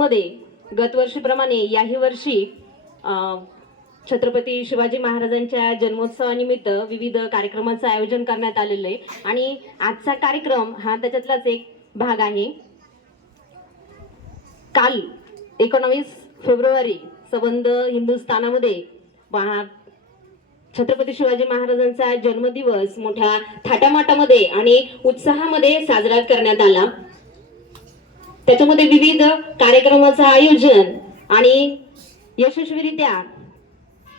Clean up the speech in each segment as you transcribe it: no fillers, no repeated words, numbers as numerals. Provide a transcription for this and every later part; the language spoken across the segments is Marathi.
मध्ये गतवर्षीप्रमाणे याही वर्षी छत्रपती शिवाजी महाराजांच्या जन्मोत्सवानिमित्त विविध कार्यक्रमांचं आयोजन करण्यात आलेलं आहे आणि आजचा कार्यक्रम हा त्याच्यातलाच एक भाग आहे। काल 19 फेब्रुवारी संबंध हिंदुस्थानामध्ये छत्रपती शिवाजी महाराजांचा जन्मदिवस मोठ्या थाटामाटामध्ये आणि उत्साहामध्ये साजरा करण्यात आला। त्याच्यामध्ये विविध कार्यक्रमाचं आयोजन आणि यशस्वीरित्या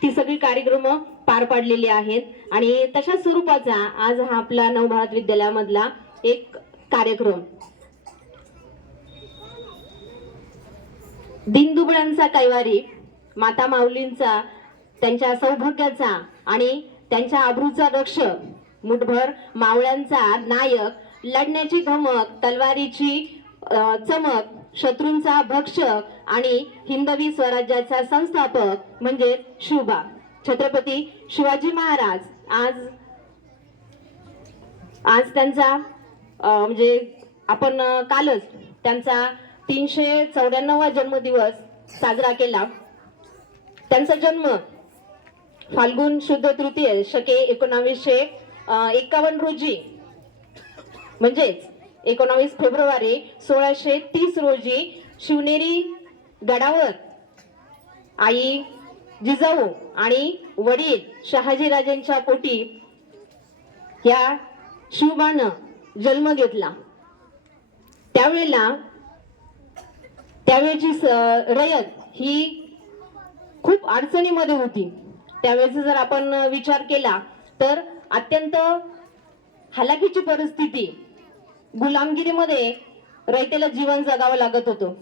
ती सगळी कार्यक्रम पार पाडलेली आहेत आणि तशा स्वरूपाचा आज हा आपला नवभारत विद्यालयामधला एक कार्यक्रम दिनदुबळ्यांचा कैवारी माता माऊलींचा त्यांच्या सौभाग्याचा आणि त्यांच्या अब्रूचा रक्षक मुठभर मावळ्यांचा नायक लढण्याची धमक तलवारीची चमक शत्रूंचा भक्षक आणि हिंदवी स्वराज्याचा संस्थापक म्हणजे शिवबा छत्रपती शिवाजी महाराज आज त्यांचा म्हणजे आपण कालच त्यांचा 394वा जन्मदिवस साजरा केला। त्यांचा जन्म फाल्गुन शुद्ध तृतीय शके 1951 रोजी म्हणजेच 19 फेब्रुवारी 1630 रोजी शिवनेरी गडावर आई जिजाऊ आणि वडील शहाजीराजांच्या पोटी या शिवबानं जन्म घेतला। त्यावेळची रयत ही खूप अडचणीमध्ये होती। त्यावेळेचा जर आपण विचार केला तर अत्यंत हलाखीची परिस्थिती, गुलामगिरीमध्ये रयतेला जीवन जगावं लागत होतं।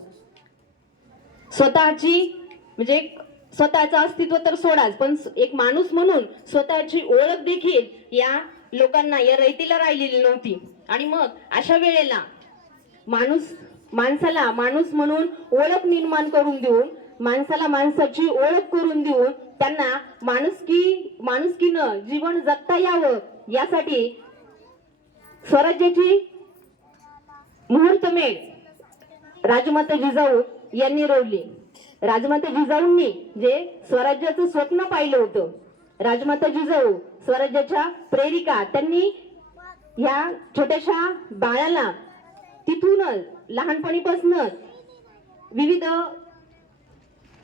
स्वतःचं अस्तित्व तर सोडाच, पण एक माणूस म्हणून स्वतःची ओळख देखील या लोकांना या रयतेला राहिलेली नव्हती। आणि मग अशा वेळेला माणसाला माणूस म्हणून ओळख निर्माण करून देऊन, माणसाला माणसाची ओळख करून देऊन त्यांना माणुसकीनं जीवन जगता यावं यासाठी स्वराज्याची मुहूर्तमेढ राजमाता जिजाऊ यांनी रोवली। राजमाता जिजाऊंनी जे स्वराज्याचं स्वप्न पाहिलं होतं, राजमाता जिजाऊ स्वराज्याच्या प्रेरिका, त्यांनी या छोट्याशा बाळाला तिथूनच लहानपणीपासून विविध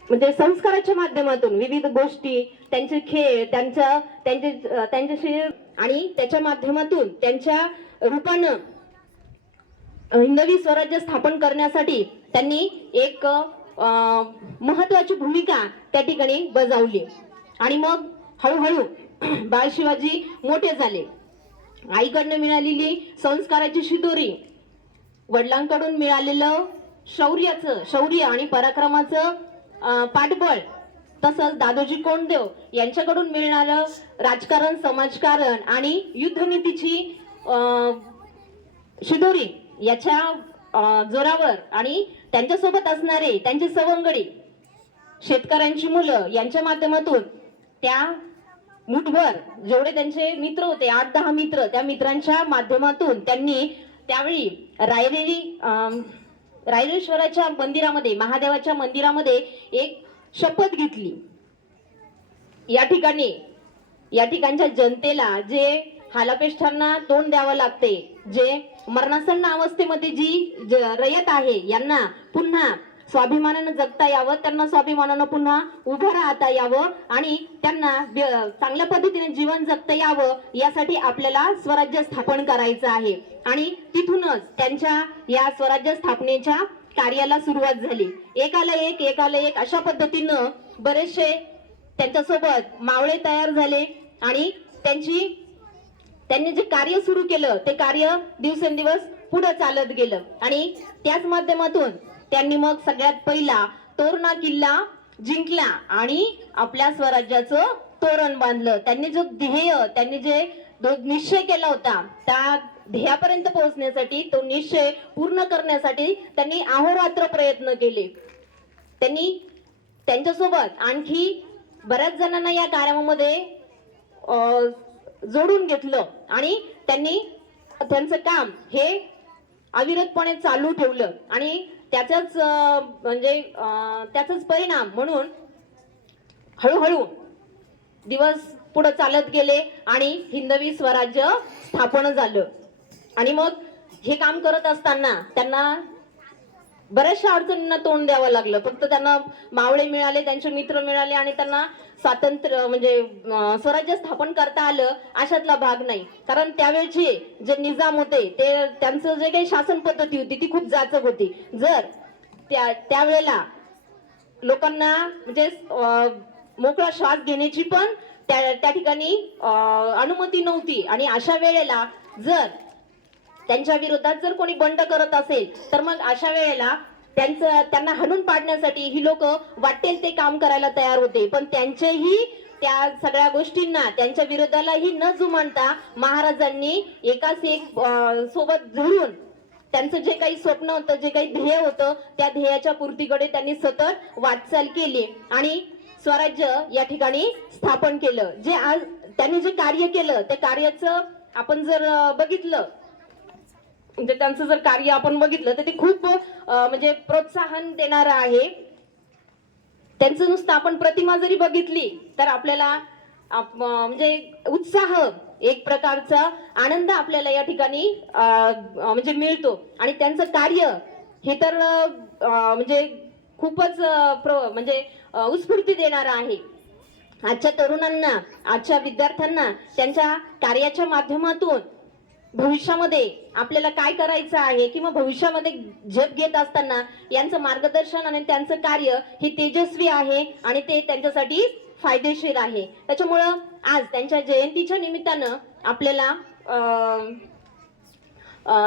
म्हणजे संस्काराच्या माध्यमातून विविध गोष्टी, त्यांचे खेळ, त्यांच्याशी आणि त्याच्या माध्यमातून त्यांच्या रूपानं हिंदवी स्वराज्य स्थापन करण्यासाठी त्यांनी एक महत्वाची भूमिका त्या ठिकाणी बजावली। आणि मग हळूहळू बाळ शिवाजी मोठे झाले। आईकडनं मिळालेली संस्काराची शिदोरी, वडिलांकडून मिळालेलं शौर्य आणि पराक्रमाचं पाठबळ, तसंच दादोजी कोंडदेव यांच्याकडून मिळणारं राजकारण, समाजकारण आणि युद्धनीतीची शिदोरी याच्या जोरावर आणि त्यांच्यासोबत असणारे त्यांचे सवंगडी शेतकऱ्यांची मुलं यांच्या माध्यमातून त्या मुठभर जेवढे त्यांचे मित्र होते 8-10 मित्र, त्या मित्रांच्या माध्यमातून त्यांनी त्यावेळी रायरेश्वराच्या मंदिरामध्ये, महादेवाच्या मंदिरामध्ये एक शपथ घेतली। या ठिकाणच्या जनतेला जे हालापेष्टांना तोंड द्यावं लागते, जे मरणासन्न अवस्थेमध्ये जी रयत आहे यांना पुन्हा स्वाभिमानानं जगता यावं, त्यांना स्वाभिमानानं पुन्हा उभं राहता यावं आणि त्यांना चांगल्या पद्धतीने जीवन जगता यावं यासाठी आपल्याला स्वराज्य स्थापन करायचं आहे। आणि तिथूनच त्यांच्या या स्वराज्य स्थापनेच्या कार्याला सुरुवात झाली। एकाला एक अशा पद्धतीनं बरेचसे त्यांच्यासोबत मावळे तयार झाले आणि त्यांनी जे कार्य सुरू केलं ते कार्य दिवसेंदिवस पुढे चालत गेलं। आणि त्याच माध्यमातून त्यांनी मग सगळ्यात पहिला तोरणा किल्ला जिंकला आणि आपल्या स्वराज्याचं तोरण बांधलं। त्यांनी जे निश्चय केला होता त्या ध्येयापर्यंत पोहोचण्यासाठी, तो निश्चय पूर्ण करण्यासाठी त्यांनी अहोरात्र प्रयत्न केले। त्यांच्यासोबत आणखी बऱ्याच जणांना या कार्यामध्ये जोडून घेतलं आणि त्यांनी त्यांचं काम हे अविरतपणे चालू ठेवलं आणि त्याचाच म्हणजे त्याचाच परिणाम म्हणून हळूहळू दिवस पुढे चालत गेले आणि हिंदवी स्वराज्य स्थापन झालं. आणि मग हे काम करत असताना त्यांना बऱ्याचशा अडचणींना तोंड द्यावं लागलं. फक्त त्यांना मावळे मिळाले, त्यांचे मित्र मिळाले आणि त्यांना स्वातंत्र्य म्हणजे स्वराज्य स्थापन करता आलं अशातला भाग नाही. कारण त्यावेळचे जे निजाम होते ते त्यांचं जे काही शासन पद्धती होती ती खूप जाचक होती. जर त्यावेळेला लोकांना म्हणजे मोकळा श्वास घेण्याची पण त्या ठिकाणी अनुमती नव्हती. आणि अशा वेळेला जर त्यांच्या विरोधात जर कोणी बंड करत असेल तर मग अशा वेळेला त्यांना हाणून पाडण्यासाठी ही लोक वाटेल ते काम करायला तयार होते. पण त्यांचेही त्या सगळ्या गोष्टींना त्यांच्या विरोधालाही न जुमानता महाराजांनी एकाच एक सोबत धरून त्यांचं जे काही स्वप्न होतं, जे काही ध्येय होतं त्या ध्येयाच्या पूर्तीकडे त्यांनी सतत वाटचाल केली आणि स्वराज्य या ठिकाणी स्थापन केलं. जे आज त्यांनी जे कार्य केलं त्या कार्याचं आपण जर बघितलं म्हणजे त्यांचं जर कार्य आपण बघितलं तर ते खूप म्हणजे प्रोत्साहन देणारं आहे. त्यांचं नुसतं आपण प्रतिमा जरी बघितली तर आपल्याला म्हणजे उत्साह एक प्रकारचा आनंद आपल्याला या ठिकाणी म्हणजे मिळतो. आणि त्यांचं कार्य हे तर म्हणजे खूपच म्हणजे उत्स्फूर्ती देणारं आहे. आजच्या तरुणांना, आजच्या विद्यार्थ्यांना त्यांच्या कार्याच्या माध्यमातून भविष्यामध्ये आपल्याला काय करायचं आहे किंवा भविष्यामध्ये जप घेत असताना यांचं मार्गदर्शन आणि त्यांचं कार्य हे तेजस्वी आहे आणि ते त्यांच्यासाठी फायदेशीर आहे. त्याच्यामुळं आज त्यांच्या जयंतीच्या निमित्तानं आपल्याला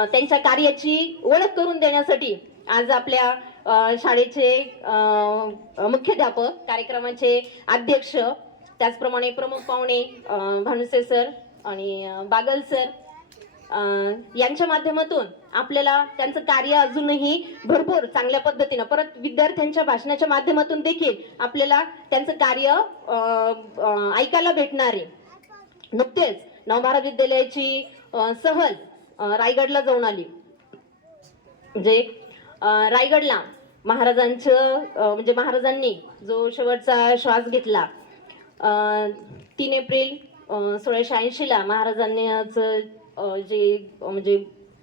त्यांच्या कार्याची ओळख करून देण्यासाठी आज आपल्या शाळेचे मुख्याध्यापक, कार्यक्रमाचे अध्यक्ष, त्याचप्रमाणे प्रमुख पाहुणे भानुसे सर आणि बागल सर यांच्या माध्यमातून आपल्याला त्यांचं कार्य अजूनही भरपूर चांगल्या पद्धतीनं परत विद्यार्थ्यांच्या भाषणाच्या माध्यमातून देखील आपल्याला त्यांचं कार्य ऐकायला भेटणार आहे. नुकतेच नवभारत विद्यालयाची सहल रायगडला जाऊन आली. म्हणजे रायगडला महाराजांचं म्हणजे महाराजांनी जो शेवटचा श्वास घेतला 3 एप्रिल 1680 ला महाराजांनी जे म्हणजे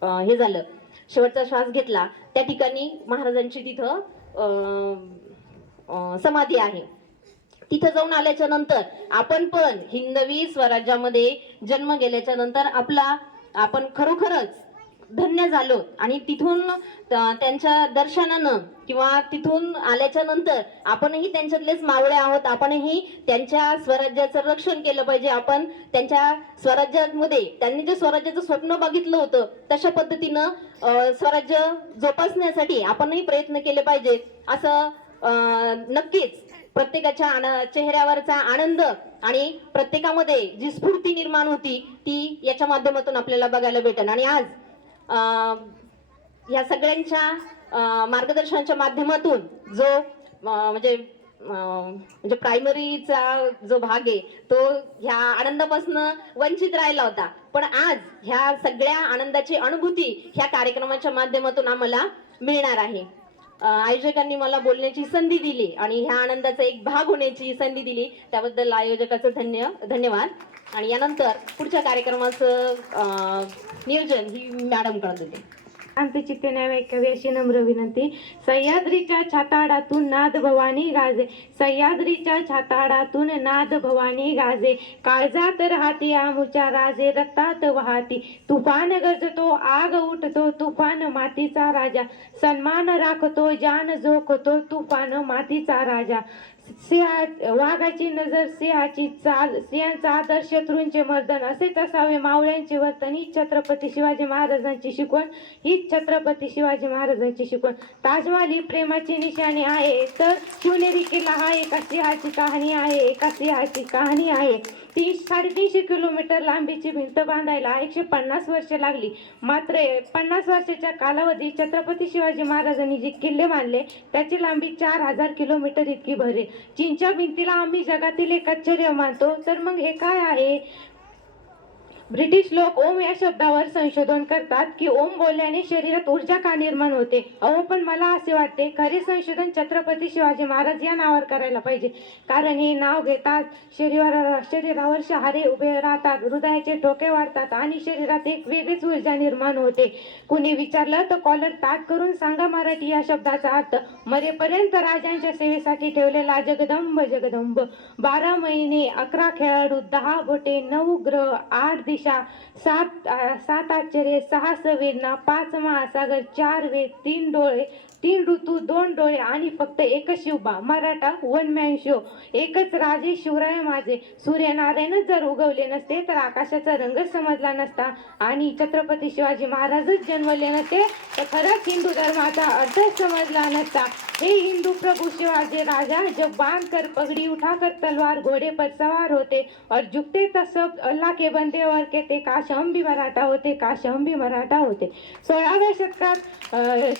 हे झालं शेवटचा श्वास घेतला त्या ठिकाणी महाराजांची तिथं समाधी आहे. तिथं जाऊन आल्याच्या नंतर आपण पण हिंदवी स्वराज्यामध्ये जन्म गेल्याच्या नंतर आपण खरोखरच धन्य झालो. आणि तिथून त्यांच्या दर्शनानं किंवा तिथून आल्याच्या नंतर आपणही त्यांच्यातलेच मावळे आहोत. आपणही त्यांच्या स्वराज्याचं रक्षण केलं पाहिजे. आपण त्यांच्या स्वराज्यामध्ये त्यांनी जे स्वराज्याचं स्वप्न बघितलं होतं तशा पद्धतीनं स्वराज्य जोपासण्यासाठी आपणही प्रयत्न केले पाहिजेत. असं नक्कीच प्रत्येकाच्या चेहऱ्यावरचा आनंद आणि प्रत्येकामध्ये जी स्फूर्ती निर्माण होती ती याच्या माध्यमातून आपल्याला बघायला भेटेल. आणि आज या सगळ्यांच्या मार्गदर्शनाच्या माध्यमातून जो म्हणजे प्रायमरीचा जो भाग आहे तो ह्या आनंदापासून वंचित राहिला होता. पण आज ह्या सगळ्या आनंदाची अनुभूती ह्या कार्यक्रमाच्या माध्यमातून आम्हाला मिळणार आहे. आयोजकांनी मला बोलण्याची संधी दिली आणि ह्या आनंदाचा एक भाग होण्याची संधी दिली त्याबद्दल आयोजकाचं धन्यवाद. आणि यानंतर पुढच्या कार्यक्रमाचं नियोजन ही मॅडम करत होते. शांती चित्तेने ऐकावी अशी नम्र विनंती. सह्याद्रीच्या छाताडातून नाद भवानी गाजे, सह्याद्रीच्या छाताडातून नाद भवानी गाजे, काळजात राहते आमुच्या राजे, रक्तात वाहती तुफान गरजतो, आग उठतो तुफान मातीचा राजा, सन्मान राखतो जान जोखतो तुफान मातीचा राजा, वाघाची नजर सिंहाची चाल, सिंहाचा आदर्श शत्रूंचे मर्दन, असेच असावे मावळ्यांचे वर्तन, ही छत्रपती शिवाजी महाराजांची शिकवण, ही छत्रपती शिवाजी महाराजांची शिकवण. ताजमहाल ही प्रेमाची निशाणी आहे तर शिवनेरी किल्ला हा एका सिंहाची कहाणी आहे, एका सिंहाची कहाणी आहे. 350 किलोमीटर लांबीची भिंत बांधायला 150 वर्षे लागली. मात्र 50 वर्षाच्या कालावधीत छत्रपती शिवाजी महाराजांनी जे किल्ले बांधले त्याची लांबी 4000 किलोमीटर इतकी भरेल. चीनच्या भिंतीला आम्ही जगातील एक आश्चर्य मानतो तर मग हे काय आहे? ब्रिटिश लोक ओम या शब्दावर संशोधन करतात की ओम बोलल्याने शरीरात ऊर्जा का निर्माण होते. अहो, पण मला असे वाटते खरे संशोधन छत्रपती शिवाजी महाराज या नावावर करायला पाहिजे. कारण हे नाव घेतात शरीरावर शहारे उभे राहतात, हृदयाचे ठोके वाढतात आणि शरीरात एक वेगळीच ऊर्जा निर्माण होते. कुणी विचारलं तर कॉलर ताट करून सांगा मराठी या शब्दाचा अर्थ. मरेपर्यंत राजांच्या सेवेसाठी ठेवलेला जगदंब जगदंब. 12 महिने, 11 खेळाडू, 10 बोटे, 9 ग्रह, 8 दिशा, 7 आश्चर्य, 6 संवेदना, 5 महासागर, 4 वेद, 3 डोळे, 3 ऋतू, 2 डोळे आणि फक्त एकच Shivba. Maratha one man show. एकच राजे शिवराय माझे. सूर्यनारायणच जर उगवले नसते तर आकाशाचा रंगच समजला नसता आणि छत्रपती शिवाजी महाराजच जन्मले नसते तर खरंच हिंदू धर्माचा अर्थच समजला नसता. हे हिंदू प्रभु शिवाजी राजा जब बांध कर पगड़ी उठाकर तलवार घोड़े पर सवार होते और झुकते तो सब अल्लाह के बंदे और कहते काश हम भी मराठा होते, काश हम भी मराठा होते. 16व्या शतकात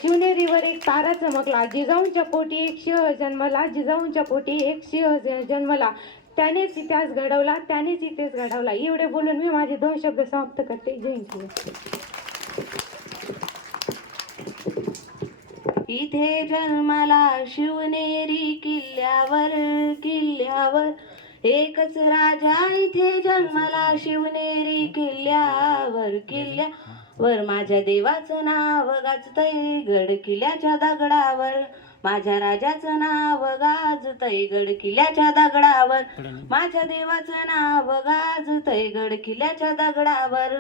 शिवनेरीवर एक तारा चमकला. जिजाऊंच्या पोटी एक सिंह जन्मला, जिजाऊंच्या पोटी एक सिंह जन्मला. त्यानेच इतिहास घडवला, त्यानेच इतिहास घडवला. एवढे बोलून मी माझे 2 शब्द समाप्त करते. जय हिंद. इथे जन्मला शिवनेरी किल्ल्यावर किल्ल्यावर एकच राजा. इथे जन्मला शिवनेरी किल्ल्यावर किल्ल्यावर माझ्या देवाचं नाव गाजतंय गड किल्ल्याच्या दगडावर. माझ्या राजाचं नाव गाजतंय गड किल्ल्याच्या दगडावर. माझ्या देवाचं नाव गाजतंय गड किल्ल्याच्या दगडावर.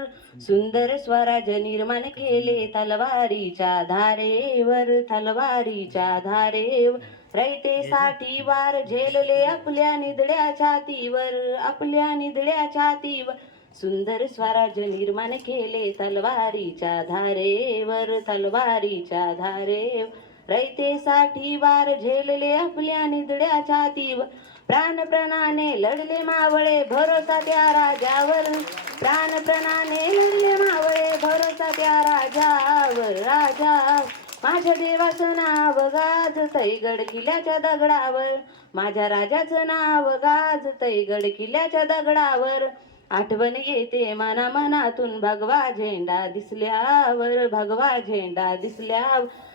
सुंदर स्वराज्य निर्माण केले तलवारीच्या धारेवर तलवारीच्या धारेवर. रयतेसाठी वार झेलले आपल्या निधड्या छातीवर आपल्या निधड्या छातीवर. सुंदर स्वराज्य निर्माण केले तलवारीच्या धारेवर तलवारीच्या धारेवर. रयतेसाठी वार झेलले आपल्या निधड्या छातीवर. प्राणप्रणाने लढले मावळे भरोसा त्या राजावर. प्राणप्रणाने लढले मावळे भरोसा त्या राजावर राजा. माझ्या देवाचं नाव गाजतंय गड किल्ल्याच्या दगडावर. माझ्या राजाचं नाव गाजतंय गड किल्ल्याच्या दगडावर. आठवण येते मना मनातून भगवा झेंडा दिसल्यावर भगवा झेंडा दिसल्यावर.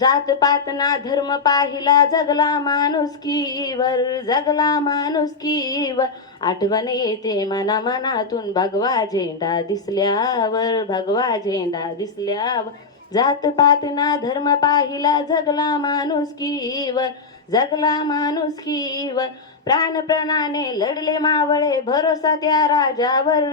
जात पात ना धर्म पाहिला जगला माणुसकीवर जगला माणुसकीवर. आठवण येते मना मनातून भगवा झेंडा दिसल्यावर भगवा झेंडा दिसल्यावर. जात पात ना धर्म पाहिला जगला माणुसकीवर जगला माणुसकीवर. प्राणप्रणाने लढले मावळे भरोसा त्या राजावर.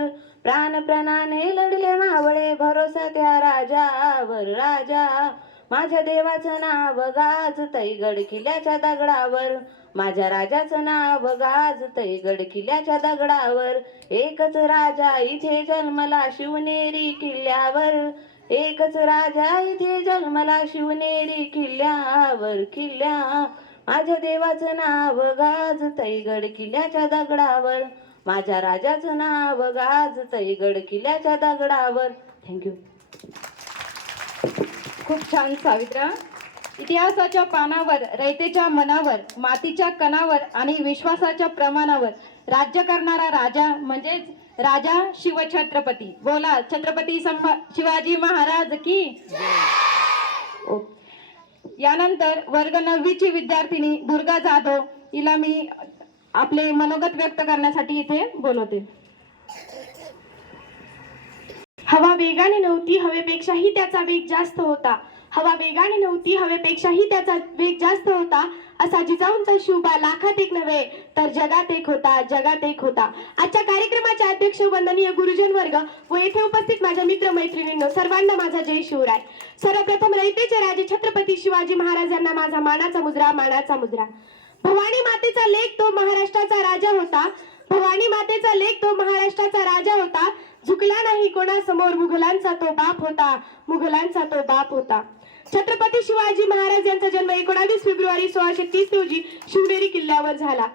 प्राणप्रणाने लढले मावळे भरोसा त्या राजावर राजा. माझ्या देवाचं नाव गाजतंय गड किल्ल्याच्या दगडावर. माझ्या राजाचं नाव गाजतंय गड किल्ल्याच्या दगडावर. एकच राजा इथे जन्मला शिवनेरी किल्ल्यावर. एकच राजा इथे जन्मला शिवनेरी किल्ल्यावर किल्ल्या. माझ्या देवाचं नाव गाजतंय गड किल्ल्याच्या दगडावर. माझ्या राजाचं नाव गाजतंय गड किल्ल्याच्या दगडावर. थँक्यू. खूप छान सावित्रा. इतिहासाच्या पानावर, रयतेच्या मनावर, मातीच्या कणावर आणि विश्वासाच्या प्रमाणावर राज्य करणारा राजा म्हणजेच राजा शिवछत्रपती. बोला छत्रपती शिवाजी महाराज की. यानंतर वर्ग 9वीची विद्यार्थिनी दुर्गा जाधव हिला मी आपले मनोगत व्यक्त करण्यासाठी इथे बोलवते. हवा वेगाने नव्हती, हवेपेक्षाही त्याचा वेग जास्त होता. हवा वेगाने नव्हती, हवेपेक्षाही त्याचा वेग जास्त होता. असा जिजाऊंचा शिवबा लाखात एक नव्हे तर जगात एक होता जगात एक होता. आजच्या कार्यक्रमाचे अध्यक्ष वंदनीय गुरुजन वर्ग व येथे उपस्थित माझ्या मित्र मैत्रिणींनो सर्वांना माझा जय शिवराय. सर्वप्रथम रयतेचे राजे छत्रपती शिवाजी महाराज यांना माझा मानाचा मुजरा मानाचा मुजरा. भवानी मातेचा लेक तो महाराष्ट्राचा राजा होता. भवानी मातेचा लेक तो महाराष्ट्राचा राजा होता. झुकला नाही कोणासमोर, मुघलांचा तो बाप होता मुघलांचा तो बाप होता. छत्रपती शिवाजी महाराज यांचा जन्म 19 फेब्रुवारी 1630 रोजी शिवनेरी किल्ल्यावर झाला.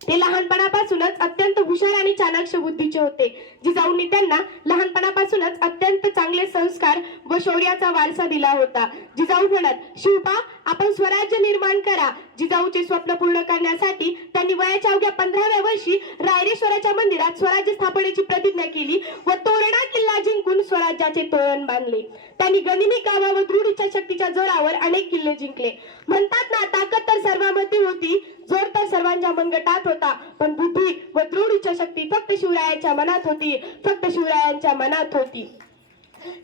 ते लहानपणापासूनच अत्यंत हुशार आणि चाणाक्ष बुद्धीचे होते. जिजाऊंनी त्यांना लहानपणापासूनच अत्यंत चांगले संस्कार व शौर्याचा वारसा दिला होता. जिजाऊ म्हणत, शिवबा आपण स्वराज्य निर्माण करा. जिजाऊचे स्वप्न पूर्ण करण्यासाठी त्यांनी वयाच्या अवघ्या 15व्या वर्षी रायरेश्वराच्या मंदिरात स्वराज्य स्थापनेची प्रतिज्ञा केली व तोरणा किल्ला जिंकून स्वराज्याचे तोरण बांधले. त्यांनी गनिमी कावा व दृढ इच्छाशक्तीच्या जोरावर अनेक किल्ले जिंकले. म्हणतात ना, ताकद तर सर्वांमध्ये होती, जोर तर सर्वांच्या मनगटात होता, पण बुद्धी व दृढ इच्छाशक्ती फक्त शिवरायांच्या मनात होती, फक्त शिवरायांच्या मनात होती.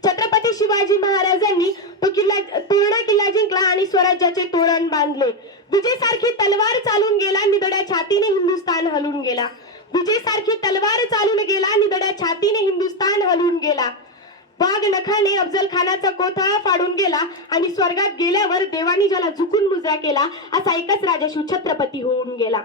छत्रपती शिवाजी महाराजांनी तोरणा किल्ला जिंकला आणि स्वराज्याचे तोरण बांधले. विजेसारखी तलवार चालून गेला, निधड्या छातीने हिंदुस्थान हलून गेला. विजेसारखी तलवार चालून गेला, निधड्या छातीने हिंदुस्थान हलून गेला. वाघ नखाने अफजल खानाचा कोथळा फाडून गेला आणि स्वर्गात गेल्यावर देवानी ज्याला झुकून मुजरा केला, असा एकच राजा शिवछत्रपती होऊन गेला.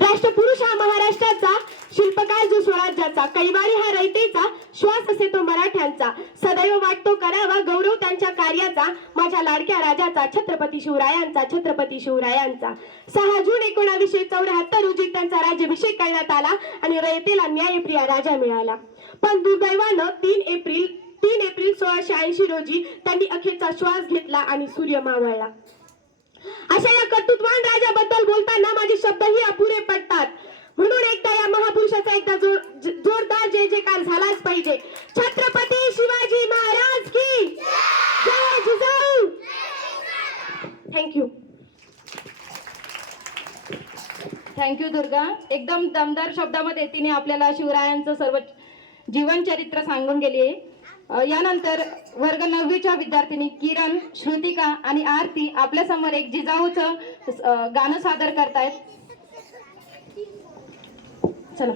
राष्ट्रपुरुष हा महाराष्ट्राचा, शिल्पकार जो स्वराज्याचा, कैवारी हा रयतेचा, श्वास असे तो मराठ्यांचा. सदैव वाटतो करावा गौरव त्यांच्या कार्याचा, माझ्या लाडक्या राजाचा, छत्रपती शिवरायांचा, छत्रपती शिवरायांचा. 6 जून 1974 रोजी त्यांचा राज्याभिषेक करण्यात आला आणि रयतेला न्यायप्रिय राजा मिळाला. पण दुर्दैवानं 3 एप्रिल 1680 रोजी त्यांनी अखेरचा श्वास घेतला आणि सूर्य मावळला. अशा या कर्तृत्वान राजाबद्दल बोलताना माझे शब्दही अपुरे पडतात. म्हणून एकदा या महापुरुषाचा एकदा जोरदार जय जयकार झालाच पाहिजे. छत्रपती शिवाजी महाराज की जय. जिजाऊ. थँक्यू. थँक्यू दुर्गा. एकदम दमदार शब्दामध्ये तिने आपल्याला शिवरायांचं सर्व जीवनचरित्र सांगून गेली आहे. यानंतर वर्ग 9वीच्या विद्यार्थिनी किरण, श्रुतिका आणि आरती आपल्या समोर एक जिजाऊचं गाणं सादर करतायत. चला.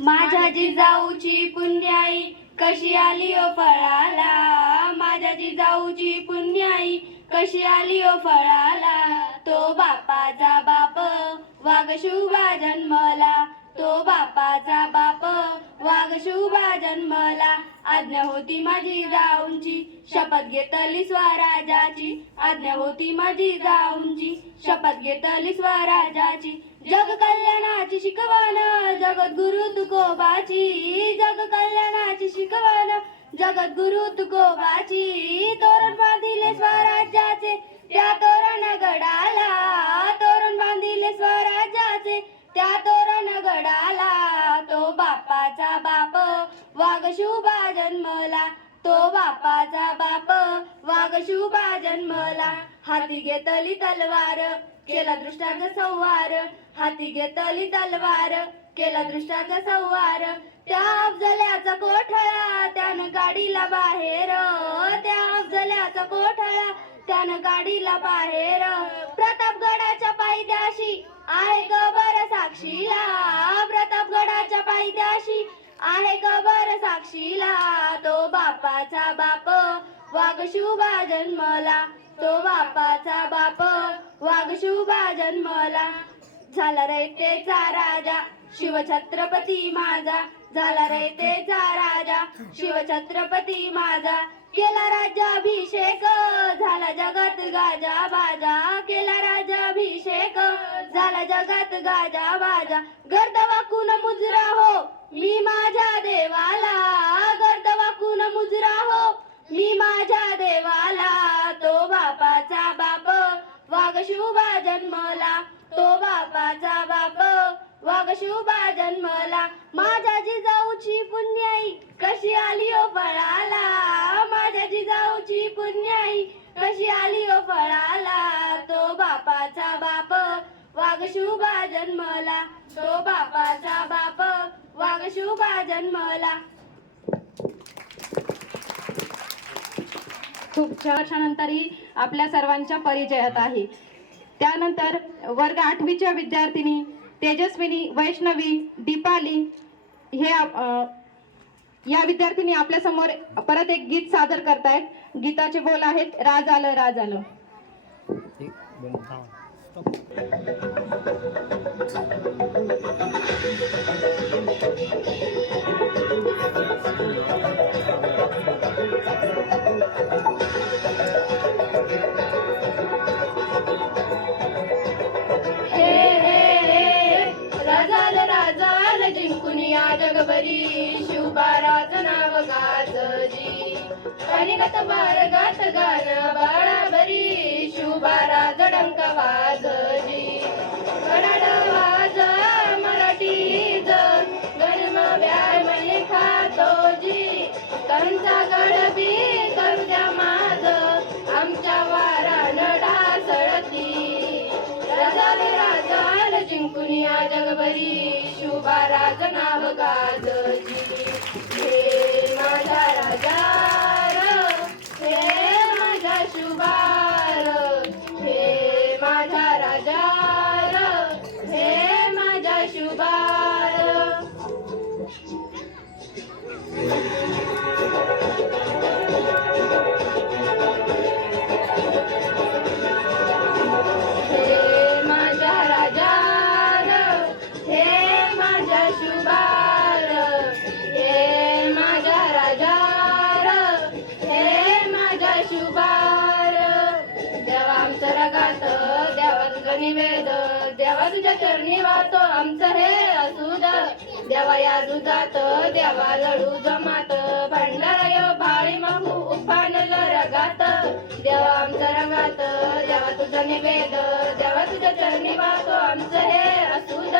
माझ्या जिजाऊची पुण्याई कशी आली ओ फळाला, माझ्या जिजाऊची पुण्याई कशी आली ओ फळाला. तो बापाचा बाप वाघ शुभा जन्मला, तो बापाचा बाप वाघ शुभा जन्मला. आज्ञा होती माझी जाऊंची, शपथ घेतली स्वराजाची, आज्ञा होती माझी जाऊंची, शपथ घेतली स्वराजाची. जग कल्याणाची शिकवण जगद्गुरु तुकोबाची, जग कल्याणाची शिकवण जगद्गुरु तुकोबाची. तोरण बांधिले स्वराज्याचे त्या तोरण गडाला, तोरण बांधिले स्वराज्याचे त्या तोरण गडाला. तो बापाचा बाप वाघ शुभा जन्मला, तो बापाचा बाप वाघ शुभा जन्मला. हाती घेतली तलवार केला दृष्टाचा संवार, हाती घेतली तलवार केला दृष्टाचा संवार. त्या अफजल्याचा कोठळा त्यानं गाडीला बाहेर, त्या अफजल्याचा कोठळा त्यानं गाडीला बाहेर. प्रतापगडाच्या पायथ्याशी आहे कबर साक्षीला, प्रतापगडाच्या पायथ्याशी आहे कबर साक्षीला. तो बापाचा बाप वाघ शुभा जन्मला, तो बापाचा बाप वाघ शुभा जन्मला. झाला रयतेचा राजा शिवछत्रपती माझा, झाला रयतेचा राजा शिवछत्रपती माझा. केला राज्याभिषेक झाला जगात गाजा बाजा, केला राज्याभिषेक झाला जगात गाजा बाजा. गर्द वाकून मुजरा हो मी माझ्या देवाला, गर्द वाकून मुजरा हो मी माझ्या देवाला. तो बापाचा बाप वाघ शुभा जन्मला, तो बापाचा बाप वाघ शुभा जन्मला. माझ्या जिजाऊची पुण्याई कशी आली ओ फळाला, माझ्या जिजाऊची पुण्याई कशी आली ओ फळाला. तो बापाचा बाप वाघ शुभा जन्मला, तो बापाचा बाप वाघ शुभा जन्मला. खूप वर्षानंतरही आपल्या सर्वांच्या परिचयात आहे. त्यानंतर वर्ग 8वीच्या विद्यार्थिनी तेजस्विनी, वैष्णवी, दीपाली हे या विद्यार्थिनी आपल्या समोर परत एक गीत सादर करतायत. गीताचे बोल आहेत, राज आलं राज आलं. जगभरी शिवबाराच नाव गाजजी कणिगत बारगात गान बाळाभरी शिवबाराच डंक वाजजी गडाड वाज मराठीच गणम व्याय मने खातोजी कंचा गडबी करू द्या माझ आमच्या वारान ढासळती राजाल राजाल जिंकुनिया जगभरी शिवबाराच नाव गाजजी हे माझा राजा हे माझा शिवबार हे माझा राजा हे माझा शिवबार हे माझा राजा हे माझा शिवबार हे माझा राजा हे माझा शिवबार देवा आमचं रगात देवा तुझा निवेद देवा तुझ्या चरणी वाहतो आमचं हे असुद देवा या दुधात देवा लडू जमात भंडारा भाळी मागू उफानल रगात देवा आमच्या रगात देवा तुझा निवेद देवा तुझ्या चरणी वाहतो आमचं हे असुद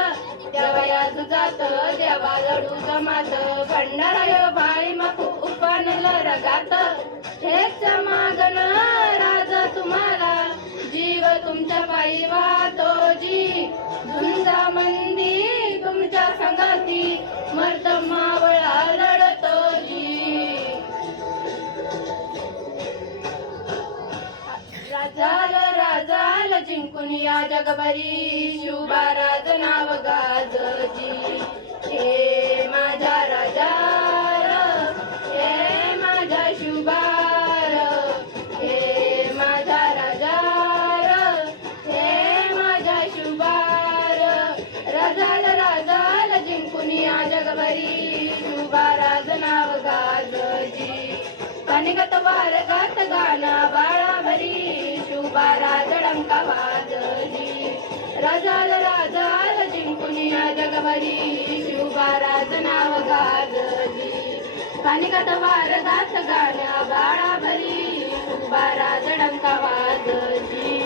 देवा या दुधात देवा लडू जमात भंडारा भाळी मागू उफानल रगात हेच मागण राजा तुम्हाला जीव तुमच्या पायी वाहतो जी झुंजा मंदी तुमच्या संगती मर्द मावळा लढतो जी राजाल राजाल जिंकून या जगभरी शिवबाराच नाव गाजजी हे माझा राजा हे माझा शिवबार हे माझा राजा हे माझा शिवबार राजाल राजाल जिंकून या जगभरी शिवबाराच नाव गाजजी कणिगत वारगात गाना बाळाभरी शिवबाराच डंका वाजजी राजाल राजाल जिंकून या जगभरी शिवबाराच नाव गाजजी कणिगत वारगात गाना बाळाभरी शिवबाराच डंका वाजजी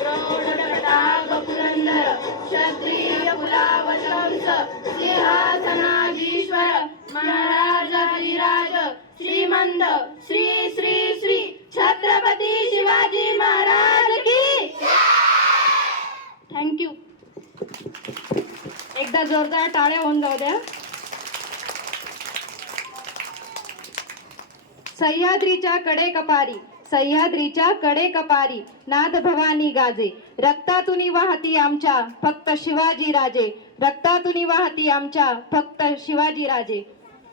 प्रौढ तटाक पुरंदर क्षत्रिय कुलावतंस सिंहासनाधीश्वर महाराज गिरिराज श्रीमंत श्री श्री श्री छत्रपती शिवाजी महाराज की थँक्यू. एकदा जोरदार टाळ्या होऊन जाऊ द्या. सह्याद्रीच्या कडे कपारी सह्याद्रीच्या कडे कपारी नाद भवानी गाजे रक्तातुनी वाहती आमच्या फक्त शिवाजी राजे रक्तातुनी वाहती आमच्या फक्त शिवाजी राजे.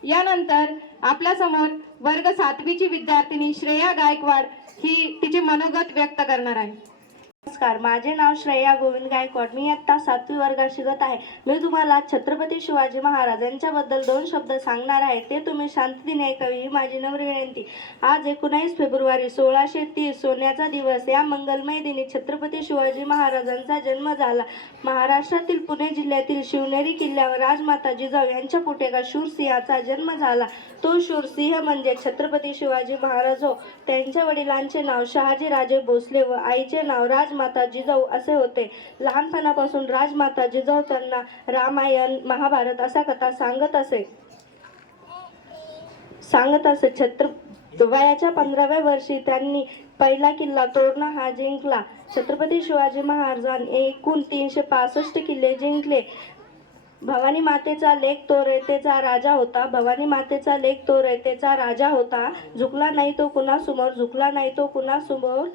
यानंतर आपल्या समोर वर्ग 7वीची विद्यार्थिनी श्रेया गायकवाड ही तिचे मनोगत व्यक्त करणार आहे. नमस्कार, माझे नाव श्रेया गोविंद गायकवाड. मी इयत्ता 7वी वर्गात शिकत आहे. मी तुम्हाला छत्रपती शिवाजी महाराज यांच्याबद्दल 2 शब्द सांगणार आहे. ते तुम्ही शांततेने ऐकावे ही माझी नम्र विनंती. आज 19 फेब्रुवारी 1630 सोन्याचा दिवस. या मंगलमय दिनी छत्रपती शिवाजी महाराजांचा जन्म झाला. महाराष्ट्रातील पुणे जिल्ह्यातील शिवनेरी किल्ल्यावर राजमाता जिजाऊ यांच्या पोटी एका शूरसिंहाचा जन्म झाला. तो शूरसिंह म्हणजे छत्रपती शिवाजी महाराज हो. त्यांच्या वडिलांचे नाव शहाजीराजे भोसले व आईचे नाव राजमाता जिजाऊ असे होते. लहानपणापासून राजमाता जिजाऊ त्यांना रामायण महाभारत अशा कथा सांगत असे. वयाच्या 15व्या वर्षी त्यांनी पहिला किल्ला तोरणा हा जिंकला. छत्रपती शिवाजी महाराजांनी एकूण 365 किल्ले जिंकले. भवानी मातेचा लेक तो रयतेचा राजा होता. भवानी मातेचा लेक तो रयतेचा राजा होता. झुकला नाही तो कुणासमोर, झुकला नाही तो कुणासमोर.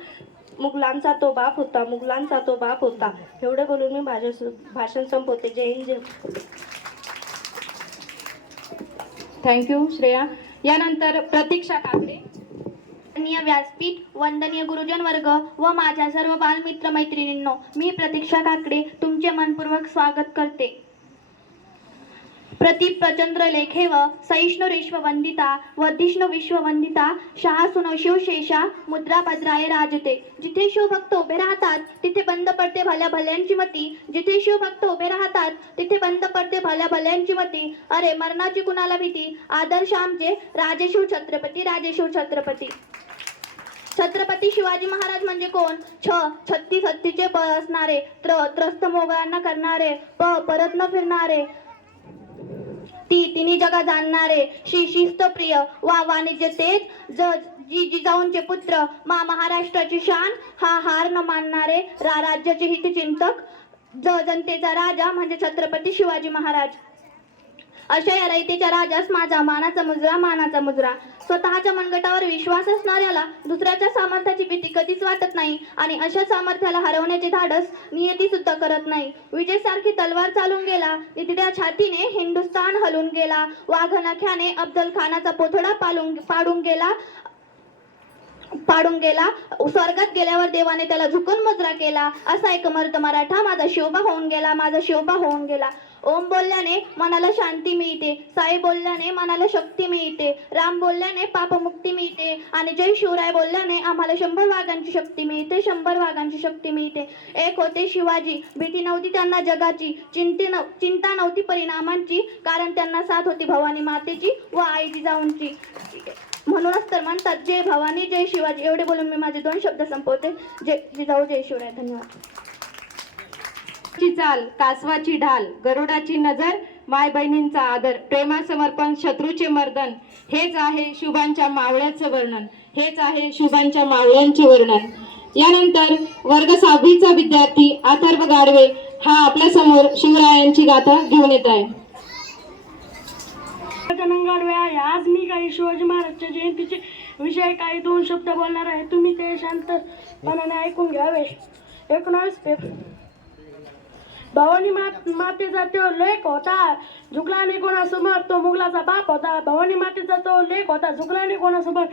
मुघलांचा तो बाप होता, मुघलांचा तो बाप होता. एवढे बोलून मी भाषण संपवते. जय हिंद, जय. थँक्यू श्रेया. यानंतर प्रतीक्षा काकडे. वंदनीय व्यासपीठ, वंदनीय गुरुजन वर्ग व माझ्या सर्व बालमित्र मैत्रिणींनो, मी प्रतीक्षा काकडे तुमचे मनपूर्वक स्वागत करते. प्रतिप्रचंद्र लेखेव सहिष्णु विश्ववंदिता वर्धिष्णू विश्ववंदिता शहासुनो शिवशेषा मुद्रा भद्राय राजते. जिथे शिवभक्त उभे राहतात तिथे बंद पडते भल्या भल्यांची मती. जिथे शिवभक्त उभे राहतात तिथे बंद पडते भल्या भल्यांची मती. अरे मरणाची कुणाला भीती. आदर्श आमचे राजेशिव छत्रपती राजेशिव छत्रपती. छत्रपती शिवाजी महाराज म्हणजे कोण? छत्तीस हत्तीचे बळ असणारे, त्रस्त मोगलांना करणारे, परत न फिरणारे, तिन्ही जगा जाणणारे, शिस्तप्रिय वा वाणिज्य तेज, जिजाऊंचे पुत्र, महाराष्ट्राची शान, हार न मानणारे, राज्याचे हितचिंतक, जनतेचा राजा म्हणजे छत्रपती शिवाजी महाराज. अशा या रयतेच्या राजास माझा मानाचा मुजरा. स्वतःच्या मनगटावर विश्वास असणाऱ्याला दुसऱ्याच्या सामर्थ्याची भीती कधीच वाटत नाही आणि अशा सामर्थ्याला हरवण्याचे धाडस नियती सुद्धा करत नाही. विजयसारखी तलवार चालून गेला, तिथल्या छातीने हिंदुस्थान हलून गेला. वाघनख्याने अफजल खानाचा पोथडा पाडून गेला. स्वर्गात गेल्यावर देवाने त्याला झुकून मुजरा केला. असा एक मर्द मराठा माझा शिवबा होऊन गेला. ओम बोलल्याने मनाला शांती मिळते, साई बोलल्याने मनाला शक्ती मिळते, राम बोलल्याने पापमुक्ती मिळते आणि जय शिवराय बोलल्याने आम्हाला 100 वाघांची शक्ती मिळते. एक होते शिवाजी, भीती नव्हती त्यांना जगाची, चिंता नव्हती परिणामांची, कारण त्यांना साथ होती भवानी मातेची व आई जिजाऊंची. म्हणूनच तर म्हणतात जय भवानी जय शिवाजी. एवढे बोलून मी माझे 2 शब्द संपवते. जय जिजाऊ जय शिवराय. धन्यवाद. ची चाल, कासवाची ढाल, गरुडाची नजर, माय बहिणींचा आदर, प्रेमासमर्पण, शत्रूचे मर्दन, हेच आहे शुभांच्या मावळ्यांचे वर्णन. यानंतर वर्ग 6वीचा विद्यार्थी अथर्व गाडवे हा आपल्या समोर शिवरायांची गाथा घेऊन येत आहे. गाडवे आहे. आज मी काही शिवाजी महाराजच्या जयंतीचे विषय काही 2 शब्द बोलणार आहे. तुम्ही ते शांतपणाने ऐकून घ्यावे. 19 भवानी मातेचा तो लेख होता, झुकला नाही कोणासमोर, तो मुघलाचा बाप होता. भवानी मातेचा तो लेख होता, झुकला नाही कोणासमोर,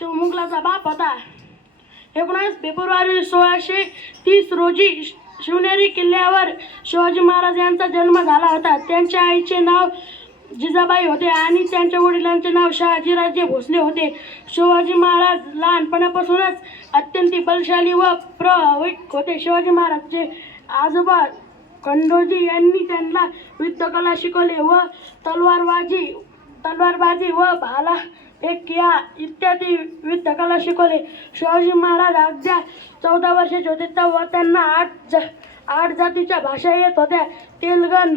तो मुघलाचा बाप होता. 19 फेब्रुवारी 1630 रोजी शिवनेरी किल्ल्यावर शिवाजी महाराज यांचा जन्म झाला होता. त्यांच्या आईचे नाव जिजाबाई होते आणि त्यांच्या वडिलांचे नाव शहाजीराजे भोसले होते. शिवाजी महाराज लहानपणापासूनच अत्यंत बलशाली व प्रभाविक होते. शिवाजी महाराजचे आजोबा खंडोजी यांनी त्यांना युद्धकला शिकवले व तलवारबाजी व भाला फेक या इत्यादी युद्धकला शिकवले. शिवाजी महाराज अगदी 14 वर्षाचे होते तेव्हा त्यांना 8 जातीच्या भाषा येत होत्या. तेलगण,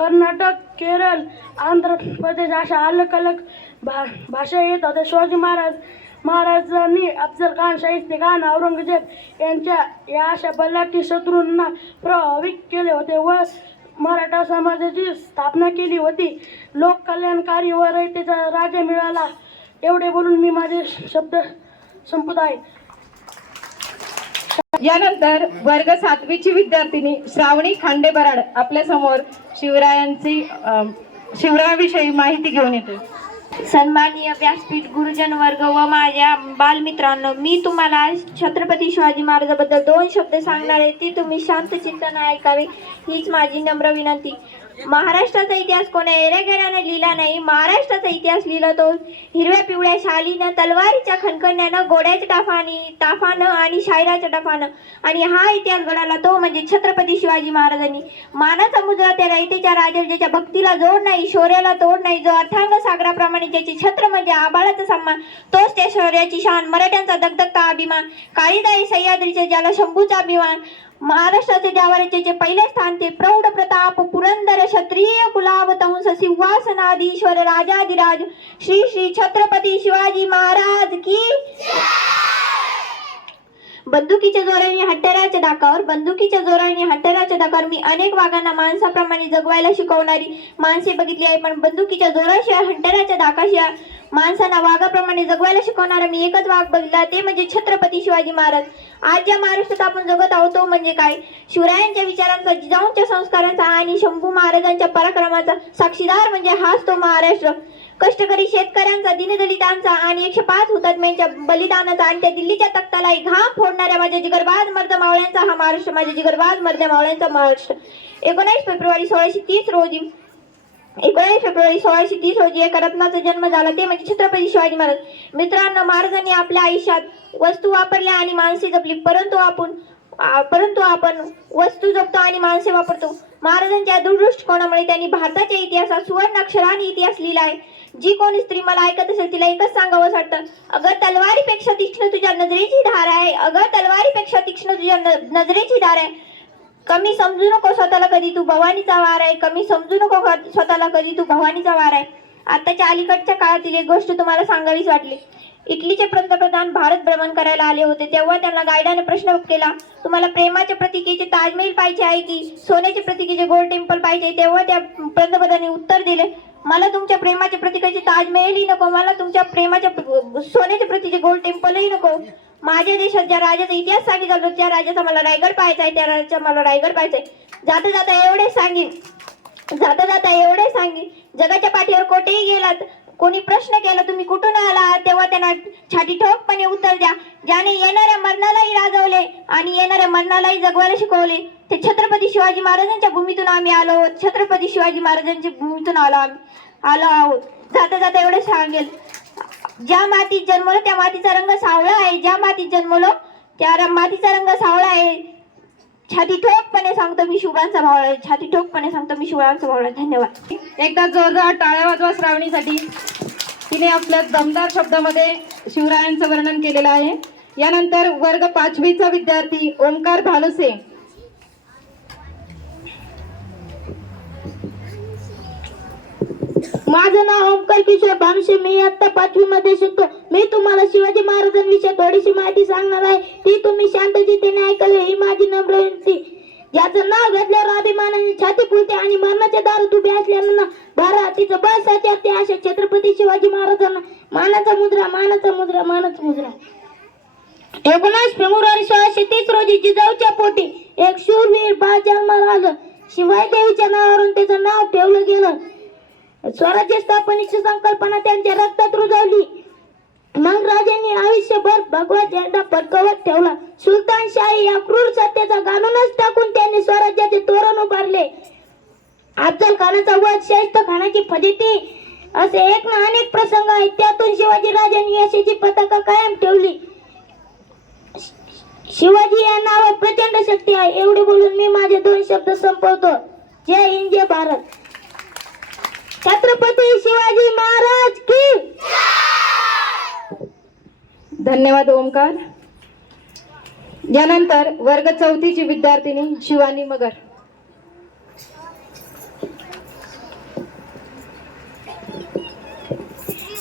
कर्नाटक, केरळ, आंध्र प्रदेश अशा अलग अलग भाषा येत होत्या. शिवाजी महाराजांनी अफजल खान, शाहिस्ते खान, औरंगजेब यांच्या या अशा बलाढ्य शत्रूंना प्रभावित केले होते व मराठा समाजाची स्थापना केली होती. लोक कल्याणकारी व रयतेचा राजा मिळाला. एवढे बोलून मी माझे शब्द संपत आहे. यानंतर वर्ग 7वीची विद्यार्थिनी श्रावणी खांडे बराड आपल्या समोर शिवरायांविषयी माहिती घेऊन येते. सन्माननीय व्यासपीठ, गुरुजन वर्ग व माझ्या बालमित्रांनो, मी तुम्हाला छत्रपती शिवाजी महाराजांबद्दल 2 शब्द सांगणार आहे. ती तुम्ही शांत चित्ताने ऐकावे हीच माझी नम्र विनंती. महाराष्ट्राचा इतिहास कोण्या एरेगेऱ्याने लिहिला नाही. महाराष्ट्राचा इतिहास लिहिला तो हिरव्या पिवळ्या शालीनं, तलवारीच्या खणखण्यानं, घोड्याच्या ताफानं आणि शायराच्या डफानं. आणि हा इतिहास घडवला तो म्हणजे छत्रपती शिवाजी महाराजांनी. मानाचा मुजरा त्या रयतेच्या राजाला, ज्याच्या भक्तीला जोड नाही, शौर्याला तोड नाही, जो अथांग सागराप्रमाणे ज्याचे छत्र म्हणजे आबाळाचा सन्मान, तोच त्या शौर्याची शान, मराठ्यांचा दगदगता अभिमान, काळीदाई सह्याद्रीचे ज्याला शंभूचा अभिमान, महाराष्ट्राचे द्यावरचे पहिले स्थान ते प्रौढ प्रताप पुरंदर क्षत्रिय कुलावतंस सिंहासनाधीश्वर राजाधिराज श्री श्री छत्रपती शिवाजी महाराज की. बंदुकीच्या जोराने हत्याराच्या धाकावर मी अनेक वाघांना माणसाप्रमाणे जगवायला शिकवणारी माणसे बघितली आहे, पण बंदुकीच्या जोराशिवाय, हत्याराच्या धाकाशिवाय माणसांना वाघाप्रमाणे जगवायला शिकवणारा मी एकच वाघ बघितला, ते म्हणजे छत्रपती शिवाजी महाराज. आज ज्या महाराष्ट्रात आपण जगत आहोत तो म्हणजे काय? शिवरायांच्या विचारांचा, जिजाऊंच्या संस्कारांचा आणि शंभू महाराजांच्या पराक्रमाचा साक्षीदार म्हणजे हाच तो महाराष्ट्र. कष्टकरी शेतकऱ्यांचा, दीनदलितांचा आणि 105 हुतात्म्यांच्या बलिदानाचा आणि त्या दिल्लीच्या तख्ताला घाम फोडणाऱ्या माझ्या जिगरबाज मर्द मावळ्यांचा हा महाराष्ट्र, माझ्या जिगरबाज मर्द मावळ्यांचा महाराष्ट्र. 19 फेब्रुवारी 1630 रोजी 19 फेब्रुवारी 1630 रोजी एका रत्नाचा जन्म झाला, ते म्हणजे छत्रपती शिवाजी महाराज. मित्रांनो, महाराजांनी आपल्या आयुष्यात वस्तू वापरल्या आणि माणसे जपली, परंतु आपण वस्तू जपतो आणि माणसे वापरतो. महाराजांच्या दूरदृष्टिकोनामुळे त्यांनी भारताच्या इतिहासात सुवर्ण अक्षराने इतिहास लिहिला आहे. जी कोणी स्त्री मला ऐकत असेल तिला एकच सांगावं वाटतं, अगं तलवारीपेक्षा तीक्ष्ण तुझ्या नजरेची धार आहे, अगं तलवारीपेक्षा तीक्ष्ण तुझ्या नजरेची धार आहे. कमी समजू नको स्वतःला, कधी तू भवानीचा वार आहे. कमी समजू नको स्वतःला, कधी तू भवानीचा वार आहे. आताच्या अलीकडच्या काळातील एक गोष्ट तुम्हाला सांगावीच वाटली. इटलीचे पंतप्रधान भारत भ्रमण करायला आले होते, तेव्हा त्यांना गाईडाने प्रश्न केला, तुम्हाला प्रेमाच्या प्रतीकेचे ताजमहल पाहिजे आहे की सोन्याच्या प्रतीकेचे गोल्ड टेम्पल पाहिजे? तेव्हा त्या पंतप्रधानांनी उत्तर दिले, मला तुमच्या प्रेमाच्या प्रतीकाचे ताजमहलही नको, मला तुमच्या प्रेमाच्या सोन्याच्या प्रतीचे गोल्ड टेम्पलही नको. माझ्या देशात ज्या राजाचा इतिहास सांगितला जातो त्या राजाचा मला रायगड पाहायचा आहे, त्या राजाचा मला रायगड पाहायचा आहे. जाता जाता एवढे सांगेन, जगाच्या पाठीवर कोठेही गेलात, कोणी प्रश्न केला तुम्ही कुठून आला, तेव्हा त्यांना छाती ठोकपणे उत्तर द्या, ज्याने येणाऱ्या मरणालाही राजवले आणि येणाऱ्या मरणालाही जगवायला शिकवले, ते छत्रपती शिवाजी महाराजांच्या भूमीतून आम्ही आलो आहोत. छत्रपती शिवाजी महाराजांच्या भूमीतून आलो आहोत. जाता जाता एवढे सांगेल, ज्या मातीत जन्मलो त्या मातीचा रंग सावळा आहे, ज्या मातीत जन्मलो त्या मातीचा रंग सावळा आहे. छाती ठोकपणे सांगतो मी शिवरायांचा भावळा आहे, छाती ठोकपणे सांगतो मी शिवरायांचा भावळा आहे. धन्यवाद. एकदा जोरदार टाळ्या वाजवा श्रावणीसाठी. तिने आपल्या दमदार शब्दामध्ये शिवरायांचं वर्णन केलेलं आहे. यानंतर वर्ग 5वीचा विद्यार्थी ओमकार भालुसे. माझं नाव ओमकार किशोर भानुसे, मी इयत्ता 5वी मध्ये शिकतो. मी तुम्हाला शिवाजी महाराजांविषयी थोडीशी माहिती सांगणार आहे, ती तुम्ही शांततेने ऐकावी ही माझी नम्र विनंती. ज्याचं नाव घेतल्यावर अभिमानाने छाती फुलते आणि मरणाच्या दारात उभे असल्यानं भारत तिचं बळ साचारते, अशा छत्रपती शिवाजी महाराजांना मानाचा मुद्रा, मानाचा मुद्रा, मानाचा मुद्रा. 19 फेब्रुवारी 1630 रोजी जिजाऊच्या पोटी एक शूरवीर बाळ जन्माला आलं. शिवाय देवीच्या नावावरून त्याचं नाव ठेवलं गेलं. स्वराज्य स्थापनेची संकल्पना त्यांच्या रक्तात रुजवली. मग राजांनी आयुष्यभर भगवा झेंडा फडकवत ठेवला. सुलतानशाही या क्रूर सत्तेचा गाणूनच टाकून त्यांनी स्वराज्याचे तोरण उभारले. अफजल खानाचा वध, शाहिस्त खानाची फजिती असे एक ना अनेक प्रसंग आहेत. त्यातून शिवाजी राजांनी यशाची पताका कायम ठेवली. शिवाजी या नावात प्रचंड शक्ती आहे. एवढे बोलून मी माझे 2 शब्द संपवतो. जय हिंद, जय भारत. छत्रपती शिवाजी महाराज की. धन्यवाद ओमकार. यानंतर वर्ग 4ची विद्यार्थिनी शिवानी मगर.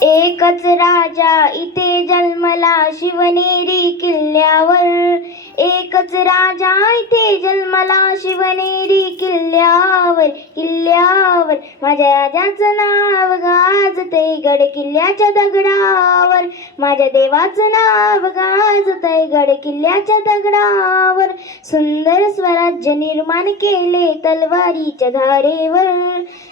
एकच राजा इथे जन्मला शिवनेरी किल्ल्यावर, एकच राजा इथे जन्मला शिवनेरी किल्ल्यावर, किल्ल्यावर माझ्या राजाचं नाव गाजतंय गड किल्ल्याच्या दगडावर, माझ्या देवाचं नाव गाजतंय गड किल्ल्याच्या दगडावर. सुंदर स्वराज्य निर्माण केले तलवारीच्या धारेवर,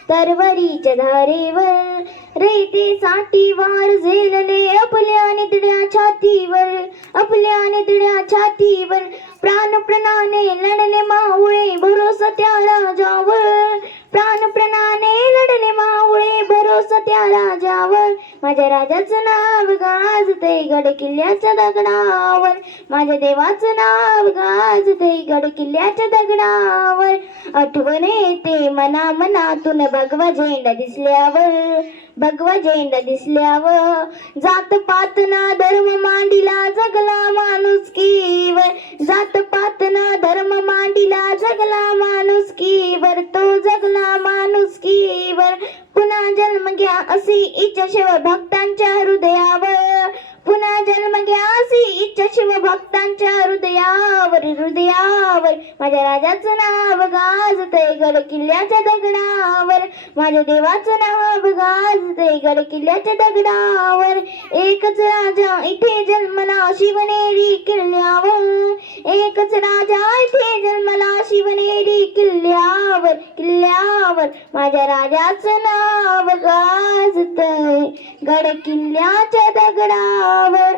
तलवारीच्या धारेवर. रयतेसाठी वार झेलले आपल्या नितड्या छातीवर, आपल्या नितड्या छातीवर. प्राणप्रणाने लढले मावळे भरोसा त्या राजावर, प्राणप्रणाने लढले मावळे भरोसा त्या राजावर. माझ्या राजाचं नाव गाजतंय गड किल्ल्याच्या दगडावर, माझ्या देवाचं नाव गाजतंय गड किल्ल्याच्या दगडावर. आठवण येते मना मनातून भगवा झेंडा दिसल्यावर, भगवा झेंडा दिसल्यावर. जात पात ना धर्म मांडिला जगला माणुसकीवर, जात पात ना धर्म मांडिला जगला माणुसकीवर, तो जगला माणुसकीवर. पुन्हा जन्म घ्या अशी इच्छा शिव भक्तांच्या हृदयावर, पुन्हा जन्म घ्या अशी इच्छा शिव भक्तांच्या हृदयावर, हृदयावर. माझ्या राजाचं नाव गाजतंय गड किल्ल्याच्या दगडावर, माझ्या देवाचं नाव गाजतंय गड किल्ल्याच्या दगडावर. एकच राजा इथे जन्मला शिवनेरी किल्ल्यावर, एकच राजा इथे जन्मला शिवनेरी किल्ल्यावर, किल्ल्यावर. माझ्या राजाचं नाव गाजतंय गड किल्ल्याच्या दगडावर.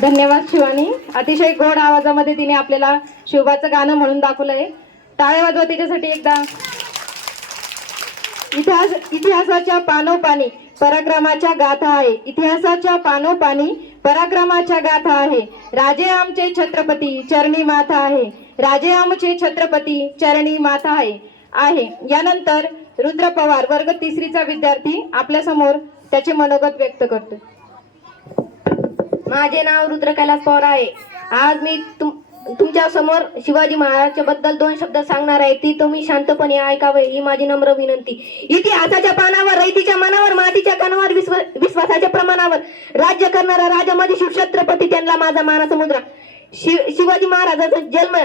धन्यवाद शिवानी. अतिशय गोड आवाजामध्ये तिने आपल्याला शिवबाचं गाणं म्हणून दाखवलंय. टाळ्या वाजवा तिच्यासाठी एकदा. इतिहासाच्या पानोपानी पराक्रमाच्या गाथा आहे. इतिहासाच्या पानोपानी पराक्रमाच्या गाथा आहे. राजे आमचे छत्रपती चरणी माथा आहे. राजे आमचे छत्रपती चरणी माथा आहे. यानंतर रुद्र पवार वर्ग तिसरीचा विद्यार्थी आपल्या समोर त्याचे मनोगत व्यक्त करतो. माझे नाव रुद्र कैलास पवार आहे. आज मी तुमच्या समोर शिवाजी महाराजांच्या बद्दल 2 शब्द सांगणार आहे. ती तुम्ही शांतपणे ऐकावे ही माझी नम्र विनंती. इतिहासाच्या पानावर, रयतीच्या मनावर, मातीच्या कणावर, विश्वासाच्या प्रमाणावर राज्य करणारा राजा म्हणजे शिवछत्रपती, त्यांना माझा मानाचा मुद्रा. शिवाजी महाराजांचा जन्म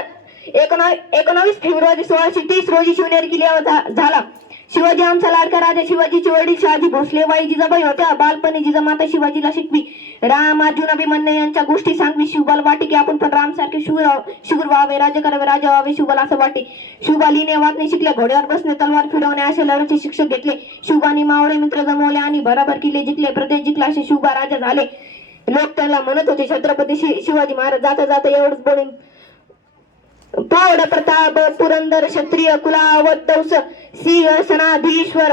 19 फेब्रुवारी 1630 रोजी शिवनेरी किल्ल्यावर झाला. शिवाजी आमचा लाडका राजा. शिवाजीचे वडील शहाजी भोसले बाई जिजाबाई होत्या. बालपणी जिजामाता शिवाजीला शिकवी. राम अर्जुन अभिमन्यू यांच्या गोष्टी सांगवी. शिवबाला वाटे की आपण पण रामसारखे शुगर व्हावे, राजा करावे, राजा व्हावे. शिवबाला असं वाटे. शिवबा लिहिणे वाचणे शिकले, घोड्यावर बसणे, तलवार फिरवणे अशा लढाईचे शिक्षक घेतले. शिवबानी मावळे मित्र जमवले आणि भराभर किल्ले जिंकले. प्रदेश जिंकला असे शिवबा राजा झाले. लोक त्यांना म्हणत होते छत्रपती शिवाजी महाराज. जाता जाता एवढंच बोलेन. प्रौढ प्रताप पुरंदर क्षत्रिय कुलावतंस सिंहासनाधीश्वर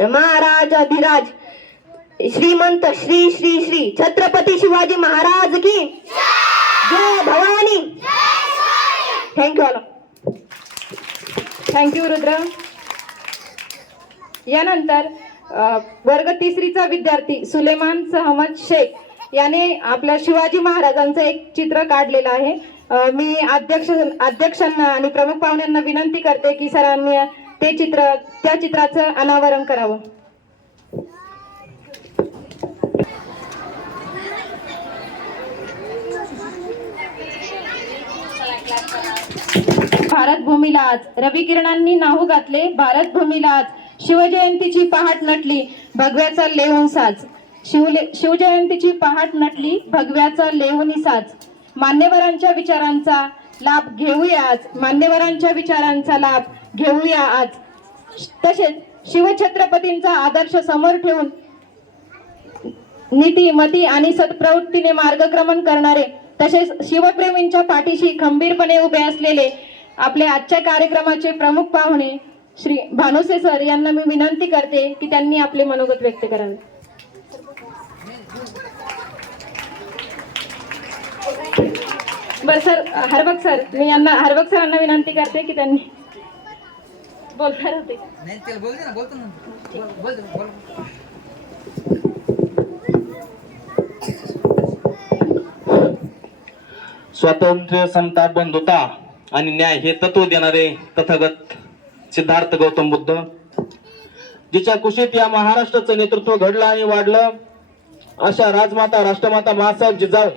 महाराजाधिराज श्रीमंत श्री श्री श्री छत्रपती शिवाजी महाराज की जय Bhavani. Thank you all. Thank you Rudra. यानंतर वर्ग तिसरीचा विद्यार्थी सुलेमान सहमद शेख याने आपल्या शिवाजी महाराजांचं एक चित्र काढलेलं आहे. मी अध्यक्षांना आणि प्रमुख पाहुण्यांना विनंती करते की सरांनी त्या चित्राचं अनावरण करावं. भारत भूमीला आज रवी किरणांनी नाहू घातले. भारत भूमीला आज शिवजयंतीची पहाट नटली, भगव्याचा लेहून साज. शिवजयंतीची पहाट नटली, भगव्याचा लेहुनी साज. मान्यवरांच्या विचारांचा लाभ घेऊया आज. मान्यवरांच्या विचारांचा लाभ घेऊया आज. तसेच शिवछत्रपतींचा आदर्श समोर ठेवून नीती मती आणि सत्प्रवृत्तीने मार्गक्रमण करणारे तसेच शिवप्रेमींच्या पाठीशी खंबीरपणे उभे असलेले आपले आजच्या कार्यक्रमाचे प्रमुख पाहुणे श्री भानुसे सर यांना मी विनंती करते की त्यांनी आपले मनोगत व्यक्त करावे. बर सर, हरबक सरांना विनंती करते की त्यांनी बोलणार होते. स्वातंत्र्य, समता, बंधुता आणि न्याय हे तत्व देणारे तथागत सिद्धार्थ गौतम बुद्ध, जिच्या कुशीत या महाराष्ट्राचं नेतृत्व घडलं आणि वाढलं, अशा राजमाता राष्ट्रमाता महासाहेब जिजाऊ